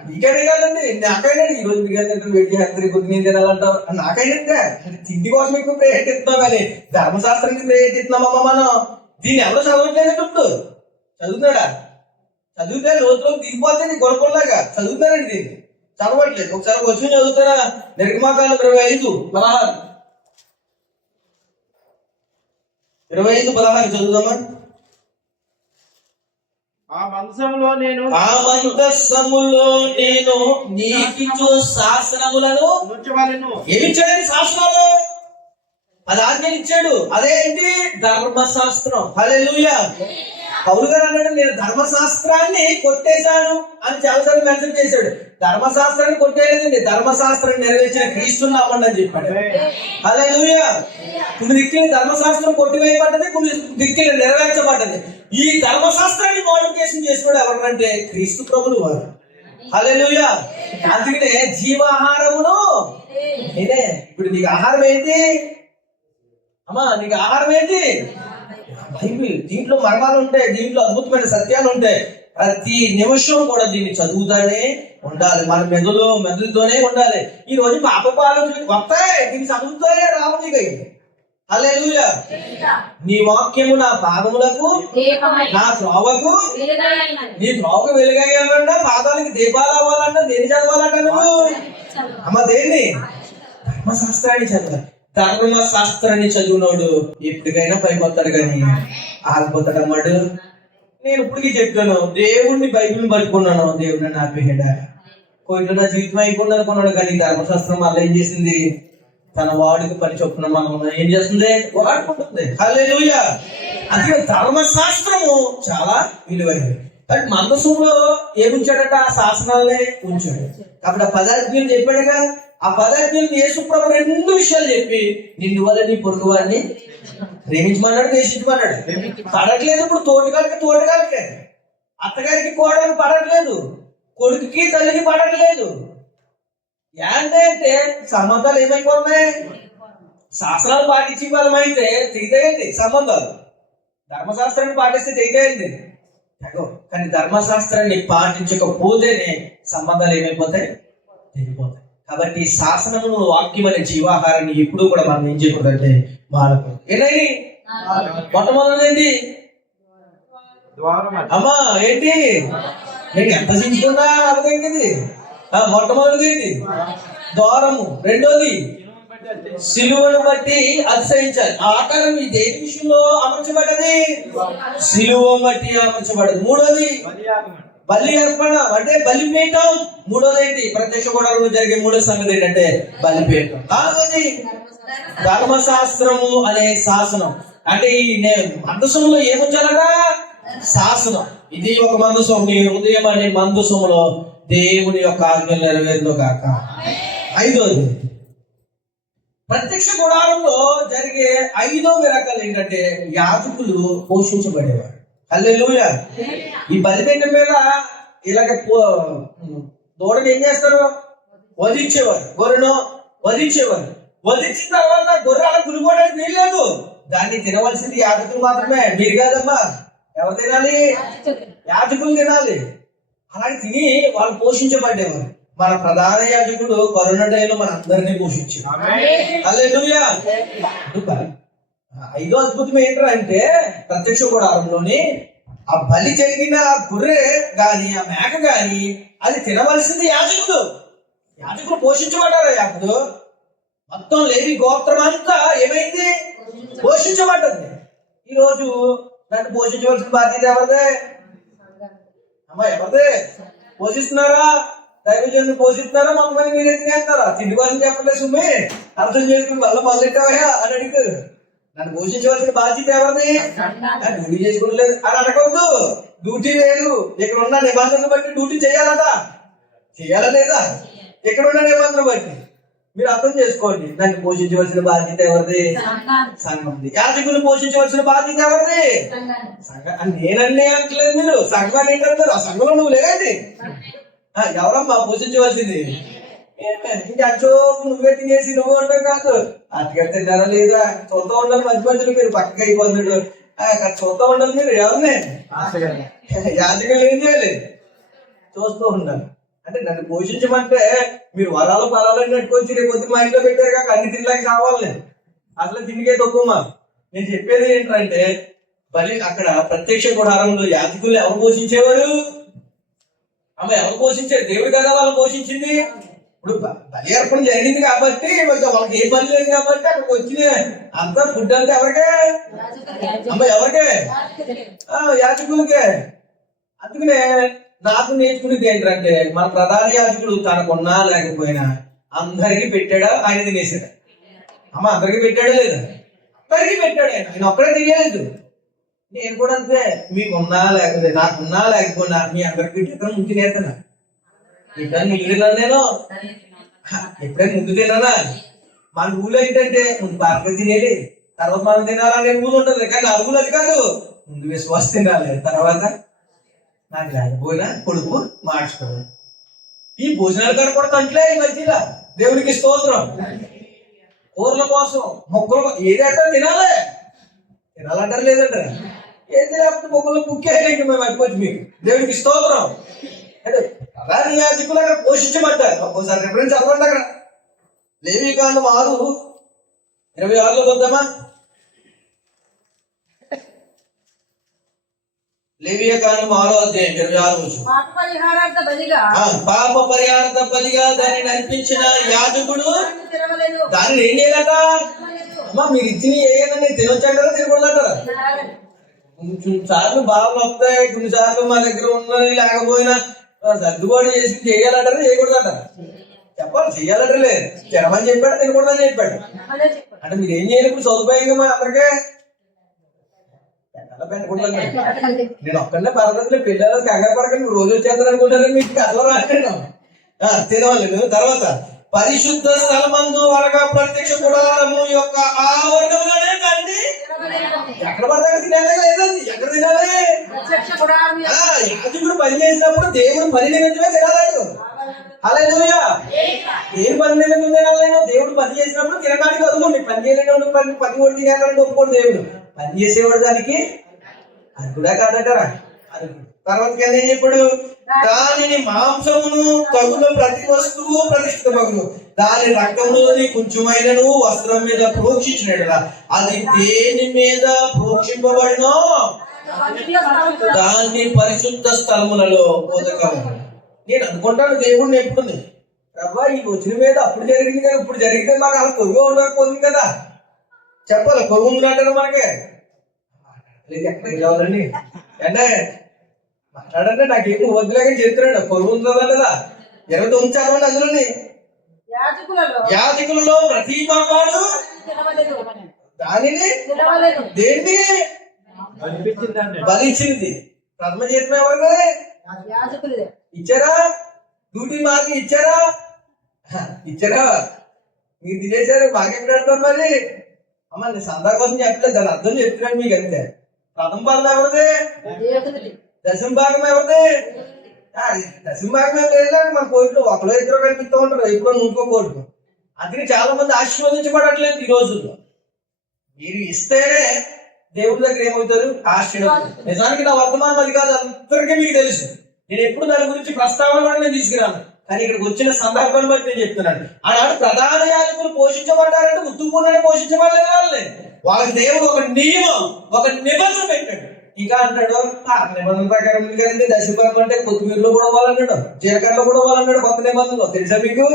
నీకైనా కాదండి, నాకైనా ఈ రోజు మీకు వెయిట్ చేస్తారు, పొద్దున ఏం తినాలంటావు నాకైనా తిండి కోసం ఎక్కువ ప్రేయర్ ఇస్తున్నాం కానీ ధర్మశాస్త్రానికి ప్రేయర్ ఇస్తున్నామమ్మా మనం. దీన్ని ఎవరో చదవట్లేదు. ఇప్పుడు చదువుతున్నాడా? చదివితే లోతులో దిగిపోతే గొడవలాగా చదువుతారండి. దీన్ని చదవట్లేదు. ఒకసారి వచ్చిన చదువుతారా? నిర్గమాకాండం 25:16 చదువుదామా? ఆ మందసములో నేను నీకిచ్చు శాసనములను ఉంచవలెను. ఏమిచ్చాడని శాసనాలు? అది ఆజ్ఞలు ఇచ్చాడు. అదేంటి? ధర్మశాస్త్రం. హల్లెలూయా. పౌలు గారు అన్నాడు నేను ధర్మశాస్త్రాన్ని కొట్టేశాను అని చాలాసార్లు మెన్షన్ చేశాడు. ధర్మశాస్త్రాన్ని కొట్టేయలేదండి, ధర్మశాస్త్రాన్ని నెరవేర్చిన క్రీస్తుని నమ్మండి అని చెప్పాడు. హల్లెలూయా. కొన్ని దిక్కులు ధర్మశాస్త్రం కొట్టివేయబడ్డది, కొన్ని దిక్కులు నెరవేర్చబడ్డది. ఈ ధర్మశాస్త్రాన్ని మోడిఫికేషన్ చేసినాడు ఎవరంటే క్రీస్తు ప్రభులు వారు. హల్లెలూయా. అందుకనే జీవాహారమును నేనే. ఇప్పుడు నీకు ఆహారం ఏంటి అమ్మా? నీకు ఆహారం ఏంటి? బైబిల్. దీంట్లో మర్మాలు ఉంటాయి, దీంట్లో అద్భుతమైన సత్యాలు ఉంటాయి. ప్రతి నిమిషం కూడా దీన్ని చదువుతానే ఉండాలి. మన మెదడుతోనే ఉండాలి. ఈ రోజు పాపపు ఆలోచనలు వస్తాయి, దీన్ని చదువుతానే రావాలి. హల్లెలూయా. నీ వాక్యము నా పాదములకు నా త్రోవకు, నీ త్రోవకు వెలుగయ్యాలంట, పాదాలకి దీపాలు అవ్వాలంట. దేన్ని చదవాలంట నువ్వు అమ్మ? దేన్ని? ధర్మశాస్త్రాన్ని చదవాలి. ధర్మశాస్త్రాన్ని చదివినోడు ఎప్పటికైనా పైపోతాడు కానీ ఆగిపోతాడు అమ్మాడు. నేను ఇప్పటికీ చెప్తాను, దేవుడిని బైబిల్ని పట్టుకున్నాను, దేవుడు నన్ను ఆపేయడా. కోయిట్లో నా జీవితం అయిపోయింది అనుకున్నాడు కానీ ధర్మశాస్త్రం మళ్ళీ ఏం చేసింది? తన వాడికి పని చొప్పున మనం ఏం చేస్తుంది? వాడుకుంటుంది. హల్లెలూయా. అందుకే ధర్మశాస్త్రము చాలా విలువైనది. కానీ మందసంలో ఏముంచాడట? ఆ శాసనాలనే ఉంచాడు. కాబట్టి ఆ పదార్థాలు చెప్పాడుగా. ఆ పదార్థాలను యేసుప్రభు 2 విషయాలు చెప్పి నిన్ను వల్ల నీ పొరుగు వారిని ప్రేమించమన్నాడు, ద్వేషించమన్నాడు. పడట్లేదు ఇప్పుడు తోటగాలికి అత్తగారికి కోడలికి పడట్లేదు, కొడుకుకి తల్లికి పడట్లేదు. ఏంటంటే సంబంధాలు ఏమైపోతున్నాయి? శాస్త్రాలు పాటించే బలమైతే తెగితాయండి సంబంధాలు. ధర్మశాస్త్రాన్ని పాటిస్తే తెగితాయండి. కానీ ధర్మశాస్త్రాన్ని పాటించకపోతేనే సంబంధాలు ఏమైపోతాయి? తెగిపోతాయి. కాబట్టి శాసనము వాక్యం అనే జీవాహారాన్ని ఎప్పుడూ కూడా మనం ఏం చేయకూడదంటే మానకూడదు. ఏంటండి? మొట్టమొదటిది అమ్మా ఏంటి? నేను ఎంత చించుకున్నా అర్థమైంది. మొట్టమొదటిది ఏంటి? ద్వారము. రెండోది సిలువను బట్టి అతిశయించాలి. ఆకారం ఈ దేని విషయంలో అమర్చబడ్డది? సిలువ బట్టి అమర్చబడ్డది. మూడోది బలి అర్పణ అంటే బలిపీఠం. మూడోది ఏంటి? ప్రత్యక్ష గుడారంలో జరిగే మూడో సంగతి ఏంటంటే బలిపీఠం. నాలుగోది ధర్మశాస్త్రము అనే శాసనం. అంటే ఈ మందసంలో ఏముంచాలట? శాసనం. ఇది ఒక మందసం. నీ హృదయం అనే మందసంలో దేవుని యొక్క ఆజ్ఞలు నెరవేరును గాక. ఐదోది ప్రత్యక్ష గుడారంలో జరిగే 5వ రకాలు ఏంటంటే యాజకులు పోషించబడేవారు. హల్లెలూయా. ఈ బలిపీఠం మీద ఇలాగ దూడని ఏం చేస్తారు? వధించేవారు. గొర్రెను వధించేవారు. వధించిన తర్వాత గొర్రె అలా కులిపోవడానికి వీల్లేదు. దాన్ని తినవలసింది యాజకులు మాత్రమే, మీరు కాదమ్మా. ఎవరు తినాలి? యాజకులు తినాలి. అలాగే తిని వాళ్ళు పోషించబడేవారు. మన ప్రధాన యాజకుడు కరోనా టైంలో మన అందరినీ పోషించాడు. హల్లెలూయా. 5వ అద్భుతం ఏంటంటే ప్రత్యక్ష గుడారంలోని ఆ బలి జరిగిన గొర్రె గాని ఆ మేక గాని అది తినవలసింది యాజకుడు. యాజకుడు పోషించబడ్డారు. యాజకుడు మొత్తం లేవి గోత్రం అంతా ఏమైంది? పోషించబడ్డది. ఈరోజు నన్ను పోషించవలసిన బాధ్యత ఎవరిదే? అమ్మా ఎవరిదే? పోషిస్తున్నారా? దైవజనులు పోషిస్తున్నారా? కొంతమంది మీరే తినేస్తారా? తిండి కోసం చెప్పలేదు. సుమ్మి అర్థం చేసుకుని మళ్ళీ మొదలెట్టావా అని అడిగారు. నన్ను పోషించవలసిన బాధ్యత ఎవరిది? డ్యూటీ చేసుకోవట్లేదు అని అడగవద్దు. డ్యూటీ వేరు. ఇక్కడ ఉన్న నిబంధనలు బట్టి డ్యూటీ చేయాలట. చేయాలా లేదా? ఇక్కడ ఉన్న నిబంధనలు బట్టి మీరు అర్థం చేసుకోండి. నన్ను పోషించవలసిన బాధ్యత ఎవరిది? సంఘంది. యాజకులు పోషించవలసిన బాధ్యత ఎవరిది? సంఘం. నేనన్నీ అంటలేదు. మీరు సంఘాన్ని ఏంటంటారు? ఆ సంఘంలో నువ్వు లేదండి. ఎవరమ్మా పోషించవలసింది? ఇంకో నువ్వే తినేసి నువ్వు ఉండవు కాదు. అట్టుగా తిన్నారా లేదా చూస్తూ ఉండాలి. మధ్య మధ్యలో మీరు పక్కకి అయిపోతున్నాడు. చూస్తూ ఉండాలి. మీరు ఎవరిని యాజకులు ఏం చేయాలి? చూస్తూ ఉండాలి. అంటే నన్ను పోషించమంటే మీరు వరాలు ఫలాలు నెట్టుకొచ్చి రేపు పొద్దున మా ఇంట్లో పెట్టారు కాక అన్ని తినలేక కావాలి. నేను అసలు తిండికే తక్కువమా. నేను చెప్పేది ఏంటంటే బలి అక్కడ ప్రత్యక్ష గుడారంలో యాజకులు ఎవరు పోషించేవారు? అమ్మ ఎవరు పోషించారు? దేవుడి కదా వాళ్ళు పోషించింది. ఇప్పుడు బలి అర్పణ జరిగింది కాబట్టి వాళ్ళకి ఏ పని లేదు కాబట్టి అక్కడికి వచ్చిన అంతా ఫుడ్ అంతా ఎవరికే? అమ్మ ఎవరికే? యాజకులకే. అందుకనే నాకు నేర్చుకునేది ఏంటంటే మన ప్రధాన యాజకుడు తనకున్నా లేకపోయినా అందరికీ పెట్టాడా? ఆయన తినేసాడు. అమ్మ అందరికీ పెట్టాడా లేదా? అందరికీ పెట్టాడు. ఆయన ఒక్కడే తినేలేదు. నేను కూడా అంతే. మీకున్నా లేకపోతే నాకున్నా లేకపోయినా మీ అందరికి పెట్టేస్తాను. ముందు తినేస్తాను. ఎప్పుడైనా ముందు తిన్నాను నేను? ఎప్పుడైనా ముందు తిన్నానా? మన ఊళ్ళో ఏంటంటే ముందు బాగా తినేది, తర్వాత మనం తినాలనే ఊళ్ళు ఉంటుంది. కానీ ఆ ఊళ్ళో అది కాదు. ముందు విశ్వాసం తినాలి, తర్వాత నాకు లేకపోయినా కొడుకు మార్చుకోవాలి. ఈ భోజనాలు కాడ కూడా తంట్లే ఈ మధ్యలో. దేవుడికి స్తోత్రం. కూరల కోసం మొక్కలు ఏదంటే తినాలి. తినాలంటారు లేదంటారా? ఏది లేకపోతే మొక్కలు కుక్కే మేము అయిపోవచ్చు. మీకు దేవుడికి స్తోత్రం. అంటే ప్రధాన యాజకులు అక్కడ పోషించబడ్డారు. ఒక్కోసారి రిఫరెన్స్ చదవండి. అక్కడ లేవీకాండం 6:26 వద్దామా? లేవియకాండం 6:26. పాప పరిహారార్థ బలిగా దానిని అర్పించిన యాజకుడు దానిని ఏం చేయాలట? అమ్మా మీరు ఇచ్చిన ఏదైనా తినొచ్చంటారా తినకూడదంటారా? కొంచెం సార్లు బాగా వస్తాయి, కొన్నిసార్లు మా దగ్గర ఉన్నది లేకపోయినా సర్దుబాటు చేసి చేయాలంటారా చేయకూడదంటారా? చెప్పాలి. చెయ్యాలంటే తినమని చెప్పాడు, తినకూడదని చెప్పాడు. అంటే మీరు ఏం చేయాలి? ఇప్పుడు సదుపాయంగా మా అందరికీ పెట్టకూడదు. నేను ఒక్కడే పర్వాలేదు. పిల్లలు కంగారు పడకండి. నువ్వు రోజు వచ్చేద్దాను అనుకుంటాను. మీకు అసలు రాను తినవాలి. తర్వాత పరిశుద్ధ స్థలమందు అనగా ప్రత్యక్ష గుడారము యొక్క ఆవరణములోనే కండి ఎక్కడ పడతాక తినాలి లేదండి. ఎక్కడ తినాలి? యాజకుడు పని చేసినప్పుడు దేవుడు పని నిమిత్తమే తినాలి. హల్లెలూయా. ఏం పని నిమిత్తం తినాలి? దేవుడు పని చేసినప్పుడు తినడానికి వదులుండి. పని చేయలేని పని కూడా తినాలని ఒప్పుకోడు దేవుడు. పని చేసేవాడు దానికి అది కూడా కాదంటారా? అది తర్వాత కింద ఏం చెప్పాడు? దానిని మాంసమును తగుల ప్రతి వస్తువు ప్రతిష్ఠితమగును. దాని రక్తములోని కొంచెమైనను వస్త్రం మీద ప్రోక్షించినట్లా అది దేని మీద ప్రోక్షింపబడినో దాన్ని పరిశుద్ధ స్థలములలో పొందగలరు. నేను అనుకుంటాను దేవుడిని ఎప్పుడు ప్రభా ఈ వచ్చిన మీద అప్పుడు జరిగింది కానీ ఇప్పుడు జరిగితే మాకు అలా కొవ్వు ఉండకపోతుంది కదా. చెప్పాలి. కొవ్వు ఉందంటారు మనకి. ఎక్కడికి కావాలండి అంటే మాట్లాడంటే నాకేం వద్దులేక చెప్తున్నాడు పొరుగు ఉంటుందా 29 చదవండి అందులోని. యాజకులలో ప్రతి మగవాడు దానిని దేన్ని అనిపించిందండి. బలించింది. ప్రథమ జీతం ఎవరిది? ఇచ్చారా? డ్యూటీ మాకి ఇచ్చారా? ఇచ్చారా? మీరు తినేశారు, మాకెక్కడ పెడతారు మరి? అమ్మ నేను సందా కోసం చెప్పలేదు, దాని అర్థం చెప్తున్నాను మీకు అంతే. ప్రథమ భాగం ఎవరిది? దశమ భాగం ఎవరిది? దశమ భాగం లేదు. మన కోర్టులో ఒకరో ఇద్దరు కనిపిస్తూ ఉంటారు, ఎప్పుడో ఇంకో కోర్టు. అందుకే చాలా మంది ఆశీర్వదించబడట్లేదు ఈ రోజుల్లో. మీరు ఇస్తేనే దేవుడి దగ్గర ఏమవుతారు? ఆశీర్వాదం. నిజానికి నా వర్తమానం అది కాదు, అందరికీ మీకు తెలుసు. నేను ఎప్పుడు దాని గురించి ప్రస్తావన కూడా నేను తీసుకురాను, కానీ ఇక్కడికి వచ్చిన సందర్భాన్ని బట్టి నేను చెప్తున్నాను. ఆనాడు ప్రధాన యాజకులు పోషించబడ్డారంటే ఉత్తుకునే పోషించబడలేదు వాళ్ళని. వాళ్ళకి దేవుడు ఒక నియమం, ఒక నిబంధన పెట్టాడు. ఇంకా అంటాడు నిబంధన ప్రకారం ఉంది కదండి, దశభాగం అంటే కొత్తిమీరలో కూడా పోవాలన్నాడు, జీలకర్రలో కూడా పోవాలన్నాడు కొత్త నిబంధనలో. తెలుసా మీకు?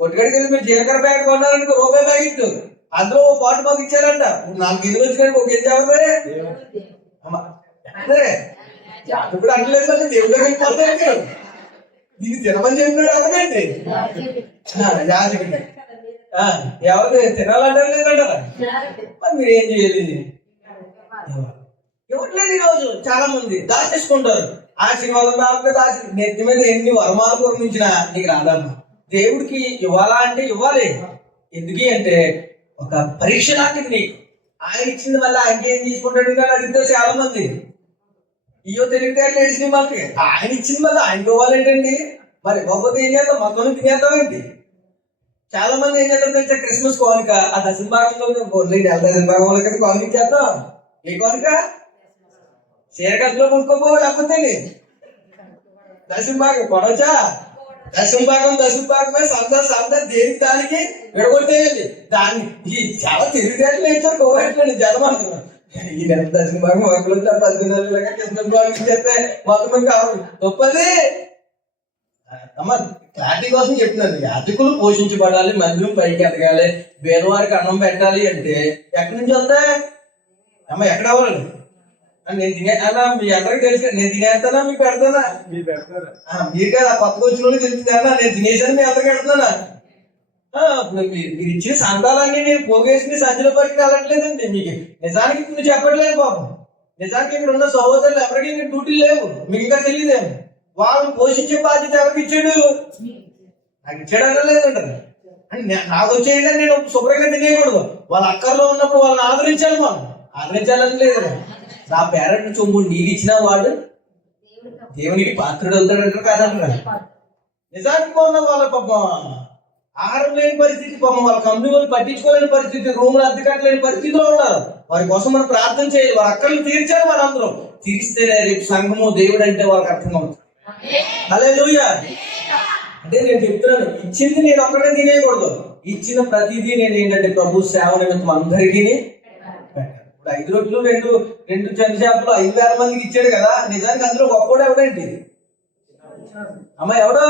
కొట్టుకడికి వెళ్ళి మీరు జీలకర్ర ప్యాకెట్ కొన్నారనుకో రూపాయి ప్యాకెట్, అందులో ఓ పాటు మాకు ఇచ్చారంట. 4 గిన్నెలు వచ్చినాక ఒక గిన్నె ఎవరే అమ్మా అదే ఇప్పుడు అంటలేదు, దేవుడు వెళ్ళిపోతాడు. దీన్ని తినమని చెప్పినాడు ఎవరికండి? యాజకుడి. ఎవరు తినాలంటారు లేదంటారా? మరి మీరు ఏం చేయాలి? ఇవ్వట్లేదు. ఈరోజు చాలా మంది దాచేసుకుంటారు. ఆశీర్వాదం రావట్లేదు. నెత్తి మీద ఎన్ని వరమాలు కురిపించినా నీకు రాదమ్మా. దేవుడికి ఇవ్వాలా అంటే ఇవ్వాలి. ఎందుకు అంటే ఒక పరీక్ష లాంటిది నీకు. ఆయన ఇచ్చింది మళ్ళీ ఆయనకి ఏం తీసుకుంటాడు అని అడిగితే చాలా మంది ఇయ్యో తెలివితే లేచి మనకి ఆయన ఇచ్చింది మళ్ళీ ఆయనకి ఇవ్వాలేంటండి. మరి ఇవ్వకపోతే ఏం చేద్దాం? మొత్తం తినేద్దామేంటి? చాలా మంది ఏం చేస్తారు తెలుసా? క్రిస్మస్ కానుక ఆ దశమ భాగంలో దశమ భాగంలో కదా కానుక చేద్దాం. ఏ కానుక? చీరగదిలో కొనుక్కోపో, లేకపోతే దశమ భాగం కొనవచ్చా? దశమ భాగమే సందా దేనికి దానికి విడగొట్టేయాలి. దాన్ని ఈ చాలా తెలివితేటలు వేయించారు కోవట్లేండి జనం అంటున్నారు. ఈ నెల దశమ భాగం ఒకరు 10 నెలలుగా క్రిస్మస్ భాగం చేస్తే మొత్తం కావాలి గొప్పది. అమ్మ క్లారిటీ కోసం చెప్తున్నాను. యాజకులు పోషించబడాలి, మందిరం పైకి ఎదగాలి, పేదవారికి అన్నం పెట్టాలి అంటే ఎక్కడి నుంచి వస్తాయి అమ్మ? ఎక్కడ అవ్వాలి? నేను తినే అలా మీ అందరికి తెలుసు. నేను తినేస్తానా మీకు పెడతానా? మీరు కదా కొత్తగా వచ్చిన వాళ్ళు తెలుస్తుందన్నా. నేను తినేసాను మీ అందరికి పెడతానా? ఇప్పుడు మీరు ఇచ్చిన సంతాలన్నీ నేను పోగేసి సంచిలో పట్టుకుని వెళ్ళట్లేదండి. మీకు నిజానికి నువ్వు చెప్పట్లేదు పాపం. నిజానికి ఇక్కడ ఉన్న సహోదరులు ఎవరికి ఇంకా డ్యూటీ లేవు, మీకు ఇంకా తెలియదేమో. వాళ్ళని పోషించే బాధ్యత ఎవరికి ఇచ్చాడు? నాకు ఇచ్చాడు అనలేదంటారు. అంటే నాకు వచ్చేయండి నేను శుభ్రంగా తినేయకూడదు. వాళ్ళ అక్కర్లో ఉన్నప్పుడు వాళ్ళని ఆదరించాలి. మనం ఆదరించాలని లేదు. నా పేరెంట్ చొమ్ము నీకు ఇచ్చిన వాడు దేవునికి పాత్రుడు అవుతాడంటారు కాదంటారు. నిజానికి ఉన్న వాళ్ళ పాపం ఆహారం లేని పరిస్థితి, పాపం వాళ్ళ కంపెనీ వాళ్ళు పట్టించుకోలేని పరిస్థితి, రూమ్లు అద్దె కట్టలేని పరిస్థితిలో ఉన్నారు. వారి కోసం మనం ప్రార్థన చేయాలి. వారి అక్కర్లు తీర్చాలి. మనందరం తీరిస్తేనే రేపు సంఘము దేవుడు అంటే వాళ్ళకి అర్థమవుతుంది. హల్లెలూయా. అంటే నేను చెప్తున్నాను, ఇచ్చింది నేను ఒక్కడే తినేయకూడదు. ఇచ్చిన ప్రతిదీ నేను ఏంటంటే ప్రభు సేవ నిమిత్తం అందరికీ పెట్టాను. ఇప్పుడు 5 రొట్టెలు 2 చిన్న చేపలు 5,000 మందికి ఇచ్చాడు కదా. నిజానికి అందులో గొప్పవాడు ఎవడేంటి? అమ్మ ఎవడో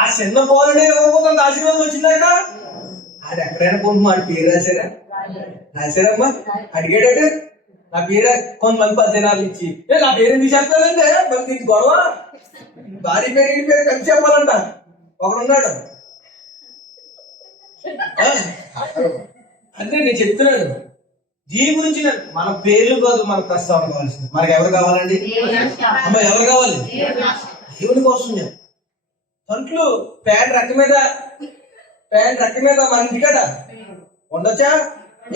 ఆ చిన్న పోలుడే ఇవ్వకపోతే ఆశీర్వాదం వచ్చిందాక అది ఎక్కడైనా కొంటున్నాడు. పేరు రాశారమ్మా అడిగాడట నా పేరు. కొంతమంది 10 దినాలు ఇచ్చి నా పేరు ఎందుకు చెప్పాలంటే మరి దీనికి గొడవ. భార్య పేరు ఈ పేరు కలిసి చెప్పాలంట. ఒకడున్నాడు. అంటే నేను చెప్తున్నాను దీని గురించి. మన పేర్లు కాదు మన ప్రస్తావన కావాల్సింది. మనకు ఎవరు కావాలండి? అమ్మ ఎవరు కావాలి? దేవుని కోసం. కంట్లు ప్యాంట్ రెక్క మీద మన ఇంటి కదా ఉండొచ్చా?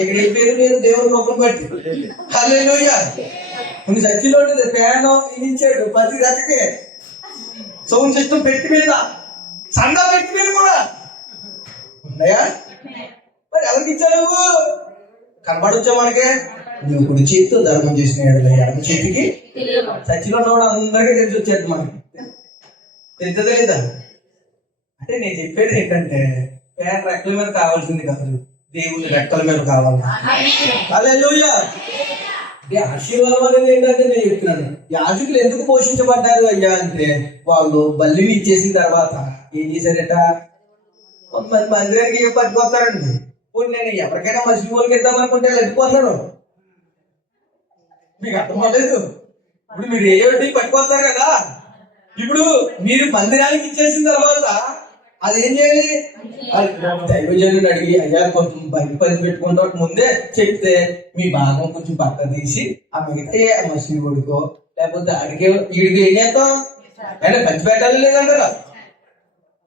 ఇక్కడ ఏ పేరు లేదు దేవుని రూపం బట్టి. హల్లెలూయా. కొన్ని చర్చిలో ఉంటుంది ఫ్యాన్ ఇది ఇచ్చాడు ప్రతి రెక్కకి. సౌండ్ సిస్టమ్ పెట్టి మీద, సండా పెట్టి మీద కూడా ఉన్నాయా? మరి ఎవరికి ఇచ్చావు నువ్వు? కనబడొచ్చా మనకే? నువ్వు కుడి చేతితో ధర్మం చేసిన ఎడమ చేతికి చర్చిలో ఉన్నవాడు అందరికీ తెలిసి వచ్చేది మనకి. తెలుస్తుందా లేదా? అంటే నేను చెప్పేది ఏంటంటే పేరు రెక్కల మీద కావాల్సింది కాదు, దేవుని రెక్కల మీద కావాలి. హల్లెలూయా. అంటే ఆశీర్వాదం అనేది ఏంటంటే నేను చెప్తున్నాను, యాజకులు ఎందుకు పోషించబడ్డారు అయ్యా అంటే వాళ్ళు బల్లిని ఇచ్చేసిన తర్వాత ఏం చేశారట? కొంతమంది మందిరానికి పట్టుకొస్తారండి. ఇప్పుడు నేను ఎవరికైనా మసలి వాళ్ళకి ఇద్దాం అనుకుంటే వెళ్ళిపోతున్నాడు. మీకు అర్థం అవ్వలేదు. ఇప్పుడు మీరు ఏమిటి పట్టుకొస్తారు కదా, ఇప్పుడు మీరు మందిరానికి ఇచ్చేసిన తర్వాత అదేం చేయాలి? దైవజనుని అడిగి అయ్యా కొంచెం బయట పని పెట్టుకుంటా ముందే చెప్తే మీ భాగం కొంచెం పక్క తీసి ఆ మిగతా మసీదు కొడుకో లేకపోతే అడిగే వీడికి ఏం చేస్తాం అంటే పంచి పెట్టాలి లేదంటారా?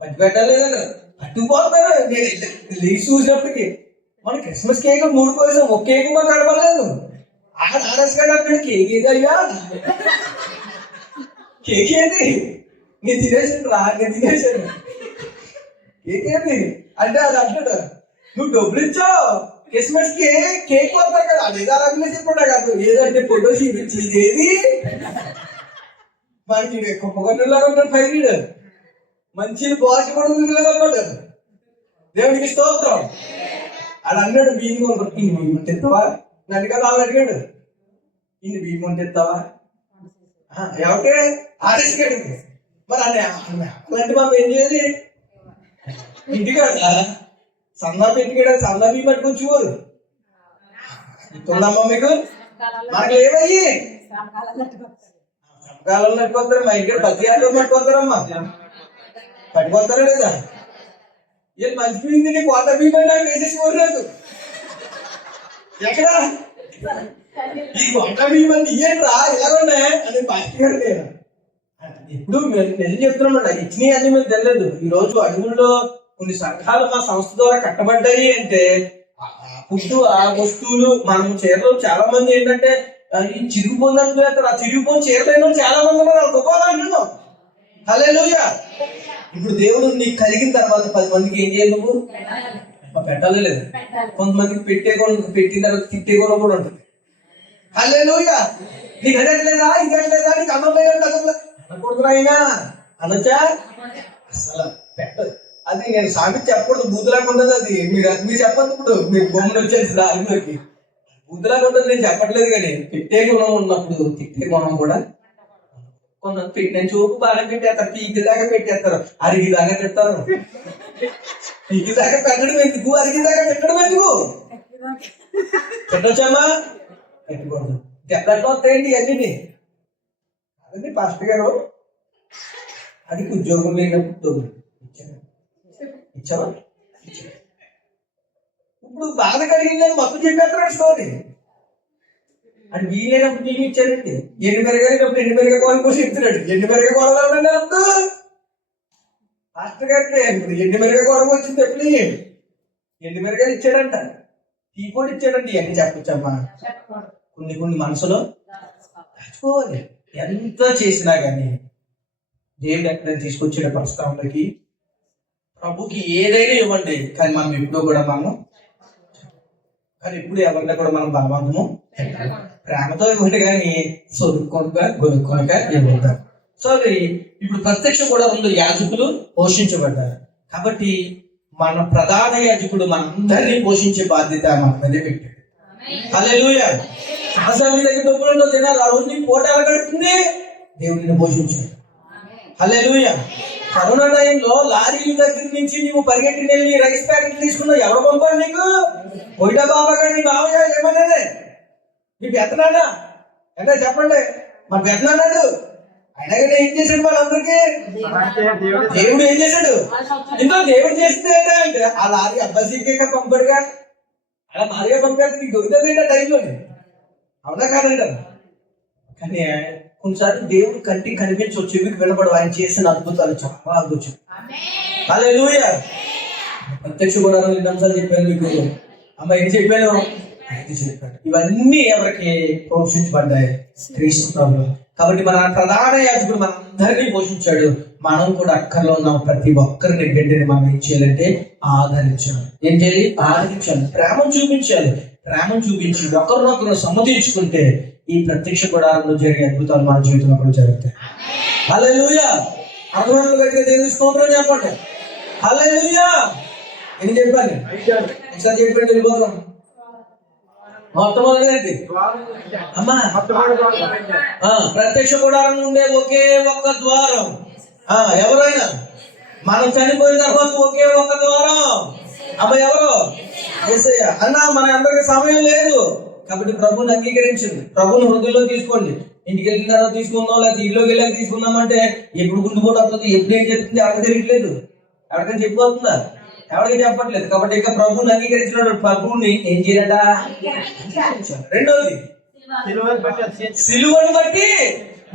పంచి పెట్టాలి లేదంటారా? పట్టుకుపోతారు. నేను లేచి చూసినప్పటికి మన క్రిస్మస్ కేక్ 3 కోసం ఒక కేక్ మాకు కనపడలేదు. ఆర్ఎస్ గారు అక్కడ కేక్ ఏది అయ్యా, కేక్ ఏది? నేను తినేసాను రా, నేను తినేసాను. కేక్ ఏది అంటే అది అంటాడు, నువ్వు డబ్బులు ఇచ్చావు క్రిస్మస్ కి కేక్ కొడతారు కదా, అది ఏదో రంగులు చెప్పకుండా కాదు ఏదంటే ఫోటో చూపించేది ఏది మనకి కుప్పకొండలో ఉంటాడు. ఫైవ్ మంచి బాటి కూడా నిలబడ్డాడు. దేవుడికి స్తోత్రం. అది అన్నాడు, బియ్యం కొనుక్కుంటు ఇన్ని బియ్యం తెస్తావా? నన్ను కదా వాళ్ళు అడిగాడు, ఇన్ని బియ్యం తెస్తావా? ఎవరికే? ఆర్ఎస్ గడికి. మరి అలాంటి మనం ఏం చేయాలి? ఇంటికాడ సందా పెట్టికాడ సందా బియ్యం పట్టుకొని చూరు ఉందమ్మా మీకు. మనకు ఏమయ్యి సమకాలంలో పట్టుకొస్తారు. మా ఇంటికి 10 ఏళ్ళు పట్టుకొస్తారమ్మా, పట్టుకొస్తారా లేదా? వీళ్ళు మంచి బియ్యం తిని కోట బియ్యం నాకు వేసేసి పోలేదు. ఎక్కడ ఈ కోట బియ్యం అంటే ఇయ్యండి రా ఇలాగనే అని పాస్టర్ గారు నేను ఇప్పుడు నిజం చెప్తున్నామండి. ఇచ్చినవి అన్ని మేము తెలియదు. ఈ రోజు అడుగుల్లో కొన్ని సంఘాలు మా సంస్థ ద్వారా కట్టబడ్డాయి అంటే ఫుడ్ ఆ వస్తువులు మనం చీరలు చాలా మంది ఏంటంటే ఈ చిరిగిపోయిందని ఆ చిరిగిపోయిన చీరలైన చాలా మంది ఉన్నారు. గొప్పగా హల్లెలూయా. ఇప్పుడు దేవుడు నీకు కలిగిన తర్వాత 10 మందికి ఏం చేయాలి? నువ్వు పెట్టాలి లేదు. కొంతమందికి పెట్టిన తర్వాత తిట్టే గుణం కూడా ఉంటుంది. హల్లెలూయా. నీకు అదట్లేదా ఇది అట్లేదా నీకు అన్నం లేదంటే అసలు అనకూడదు అయినా అనొచ్చా? అసలు పెట్టదు. అది నేను సామెత చెప్పకూడదు, బూతులాగా ఉండదు. అది మీరు చెప్పద్దు. ఇప్పుడు మీరు బొమ్మలు వచ్చేసి అరుగులోకి బూతులాగా ఉంటుంది. నేను చెప్పట్లేదు. కానీ పెట్టే గుణం ఉన్నప్పుడు తిట్టే గుణం కూడా కొంత పెట్టిన చూపు బాగా పెట్టేస్తారు. పీకి దాకా పెట్టేస్తారు, అరిగి దాకా తిడతారు. పీకి దాకా పెట్టడం ఎందుకు, అరిగి దాకా పెట్టడం ఎందుకు? పెట్టొచ్చమ్మా? పెట్టకూడదు. ఎట్లా వస్తాయండి అన్నీ? అదండి పాస్టర్ గారు అది ఉద్యోగం లేనప్పుడు ఇచ్చావా? ఇప్పుడు బాధ కలిగిందని మొత్తం చెప్పేస్తున్నాడు స్టోరీ. అది వీలైనప్పుడు నీకు ఇచ్చారండి. ఎండు మెరగానేటప్పుడు ఎండు మెరగ కోళ్ళ కోసం చెప్తున్నాడు. ఎండు మెరగ కోడలు అప్పుడు పాస్టర్ గారికి ఎండు మెరగ కోడకు వచ్చింది. ఎప్పుడు ఎండు మెరగాలు ఇచ్చాడంట, టీ కూడా ఇచ్చాడంట. ఇవన్నీ చెప్పొచ్చమ్మా? కొన్ని మనసులో దాచుకోవాలి. ఎంత చేసినా కానీ దేవుడు ఎక్కడ తీసుకొచ్చిన ప్రస్తావనకి ప్రభుకి ఏదైనా ఇవ్వండి, కానీ మనం ఎప్పుడో కూడా కానీ ఎప్పుడు ఎవరిలో కూడా మనం బలవంతము ప్రేమతో ఇవ్వండి, కానీ సొరుక్కొనక గొనుక్కొనక ఇవ్వతారు. సారీ, ఇప్పుడు ప్రత్యక్ష కూడా ముందు యాజకులు పోషించబడ్డారు. కాబట్టి మన ప్రధాన యాజకుడు మనందరినీ పోషించే బాధ్యత మన మీద పెట్టాడు. హల్లెలూయా. చాలా మీ దగ్గర డబ్బులు ఉండవు, తినాలి. ఆ రోజు నీకు పూట ఎలా గడుపుతుంది? దేవుడిని పోషించాడు. హల్లెలూయా. కరోనా టైంలో లారీల దగ్గర నుంచి నువ్వు పరిగెట్టి వెళ్ళి రైస్ ప్యాకెట్ తీసుకున్నావు. ఎవరు పంపాడు నీకు? పోయిటా బాబా గారు నీ బావగా ఏమన్నాడే? నీ పెత్తనాడా అంటే చెప్పండి. మా పెత్తనాడు అయినా కానీ ఏం చేశాడు? వాళ్ళందరికీ దేవుడు ఏం చేశాడు? ఇంట్లో దేవుడు చేసింది ఏంటంటే ఆ లారీ అబ్బాసీకే పంపాడుగా. అలా మారిగా పంపేది నీకు దొరుకుతుంది ఆ టైంలో. అవునా కాదంటారు? కానీ కొన్నిసార్లు దేవుడు కంటికి కనిపించవచ్చు, చెవికి వినపడు. ఆయన చేసిన అద్భుతాలు చాలా అద్భుతం. హల్లెలూయా. ప్రత్యక్ష కూడా 2 అంశాలు చెప్పాను మీకు. అమ్మ ఏం చెప్పాను? 5 చెప్పాను. ఇవన్నీ ఎవరికి పోషించబడ్డాయి? క్రీస్తు ప్రభువు. కాబట్టి మన ప్రధాన యాజకుడు మనందరినీ పోషించాడు. మనం కూడా అక్కర్లో ఉన్నాం. ప్రతి ఒక్కరిని బిడ్డని మనం ఏం చేయాలంటే ఆదరించాలి. ఏం చేయాలి? ఆదరించాలి. ప్రేమను చూపించాలి. ప్రేమను చూపించి ఒకరినొకరు సమ్మతించుకుంటే ఈ ప్రత్యక్ష గుడారంలో జరిగే అద్భుతాలు మన జీవితంలో కూడా జరుగుతాయి. హల్లెలూయా. అర్థమైనట్లు గట్టిగా దేవుని స్తోత్రం చెప్పండి. హల్లెలూయా. ఏం చెప్పాలి? ఒకసారి చెప్పండి. వెళ్ళిపోతాం. మొట్టమొదటి ఏంటి అమ్మా? ప్రత్యక్ష గుడారం ఉండే ఒకే ఒక్క ద్వారం. ఎవరైనా మనం చనిపోయిన తర్వాత ఒకే ఒక్క ద్వారం. అమ్మ ఎవరు? యేసయ్య. అన్న మన అందరికి సమయం లేదు. కాబట్టి ప్రభుని అంగీకరించండి, ప్రభుని హృదయంలో తీసుకోండి. ఇంటికి వెళ్ళిన తర్వాత తీసుకుందాం, లేకపోతే ఇల్లుకి వెళ్ళాక తీసుకుందాం అంటే ఎప్పుడు గుండెపోటు వస్తుంది, ఎప్పుడు ఏం చెప్తుంది ఎవరికి తెలియట్లేదు. ఎవరికైనా చెప్పిపోతుందా? ఎవరికి చెప్పట్లేదు. కాబట్టి ఇంకా ప్రభుని అంగీకరించిన ప్రభుని ఏం చేయాలట? రెండోది, సిలువను బట్టి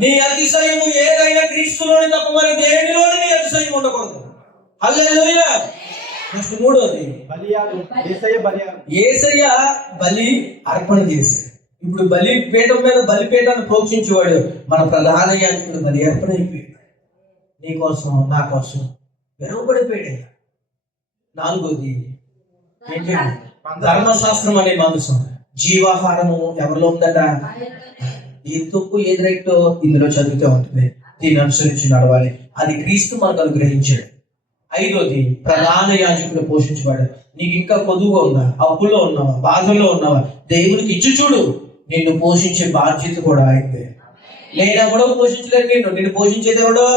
నీ అతిశయము ఏదైనా క్రీస్తులోని తప్ప మరి దేనిలోని నీ అతిశయం ఉండకూడదు. హల్లెలూయా. నెక్స్ట్ మూడోది, యేసయ్య బలి అర్పణ చేశాడు. ఇప్పుడు బలి పీఠం మీద బలిపీఠాన్ని ప్రోక్షించేవాడు మన ప్రధాన యాజకుడు బలి అర్పణ అయిపోయాడు. నీ కోసం నా కోసం విరవబడిపోయాడు. నాలుగోది ఏంటి? ధర్మశాస్త్రం అనే మాంసం, జీవాహారము ఎవరిలో ఉందట? ఈ తప్పు ఏది రైటో ఇందులో చదివితే ఉంటుంది. దీన్ని అనుసరించి నడవాలి. అది క్రీస్తు మనకు అనుగ్రహించాడు. ఐదోది, ప్రధాన యాజకుడు పోషించబడ్డాడు. నీకు ఇంకా పొదువుగా ఉందా? అప్పుల్లో ఉన్నావా? బాధల్లో ఉన్నావా? దేవునికి ఇచ్చి చూడు, నిన్ను పోషించే బాధ్యత కూడా ఆయనదే. నేనెవడో పోషించలేను, నిన్ను పోషించేది ఎవడో?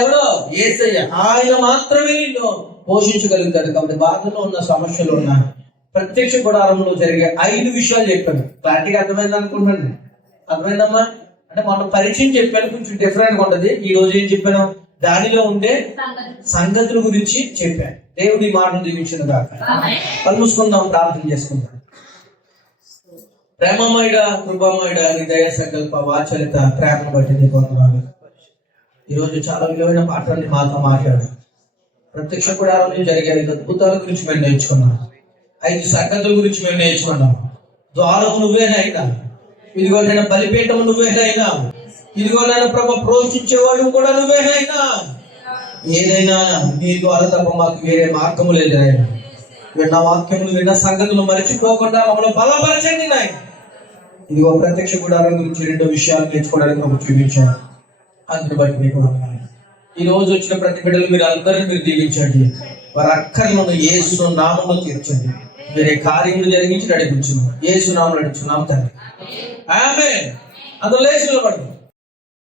ఎవడో? యేసయ్య. ఆయన మాత్రమే నిన్ను పోషించగలుగుతాడు. కాబట్టి బాధలో ఉన్న, సమస్యలు ఉన్న, ప్రత్యక్ష గుడారంలో జరిగే 5 విషయాలు చెప్పాను. క్లారిటీగా అర్థమైంది అనుకుంటున్నాను. అర్థమైందమ్మా? అంటే మనం పరిచయం చెప్పాను, కొంచెం డిఫరెంట్గా ఉంటుంది. ఈ రోజు ఏం చెప్పాను? దానిలో ఉండే సంగతుల గురించి చెప్పాను. దేవుడి మాటను దీవించిన దాకా కళ్ళు మూసుకుందాం, ప్రార్థన చేసుకుందాం. ప్రేమమయుడ, కృపామయుడ, నీ దయ సంకల్ప వాచలిత ప్రేమను బట్టి నీ వందనాలు. ఈరోజు చాలా విలువైన పాఠాన్ని మాతో మాట్లాడు. ప్రత్యక్ష గుడారంలో జరిగే 5 అద్భుతాల గురించి మేము నేర్చుకున్నాం. 5 సంగతుల గురించి మేము నేర్చుకున్నాం. ద్వారం నువ్వేనైనా, ఇదిగో నేను బలిపీఠం నువ్వేనైనా, ఇదిగో నేను ప్రభు ప్రోక్షించేవాడు కూడా నువ్వేనైనా. ఏదైనా నీ ద్వారా తప్ప మాకు వేరే మార్గము లేదు నాయన. విన్న వాక్యములు, విన్న సంగతులు మర్చిపోకుండా మమ్మల్ని బలపరచండి నాయన. ఇదిగో ప్రత్యక్ష గుడారం గురించి 2 విషయాలు నేర్చుకోవడానికి మాకు చూపించాను. అందుని బట్టి మీకు వందనాలు. ఈ రోజు వచ్చిన ప్రతి బిడ్డలు మీరు అందరినీ మీరు దీవించండి. వారి అక్కర్లను యేసు నామములో తీర్చండి. వేరే కార్యములు జరిగించి నడిపించున్నాం. యేసు నామములో నడుచున్నాం తండ్రి. ఆమేన్. అందులో లేచి నిలబడండి.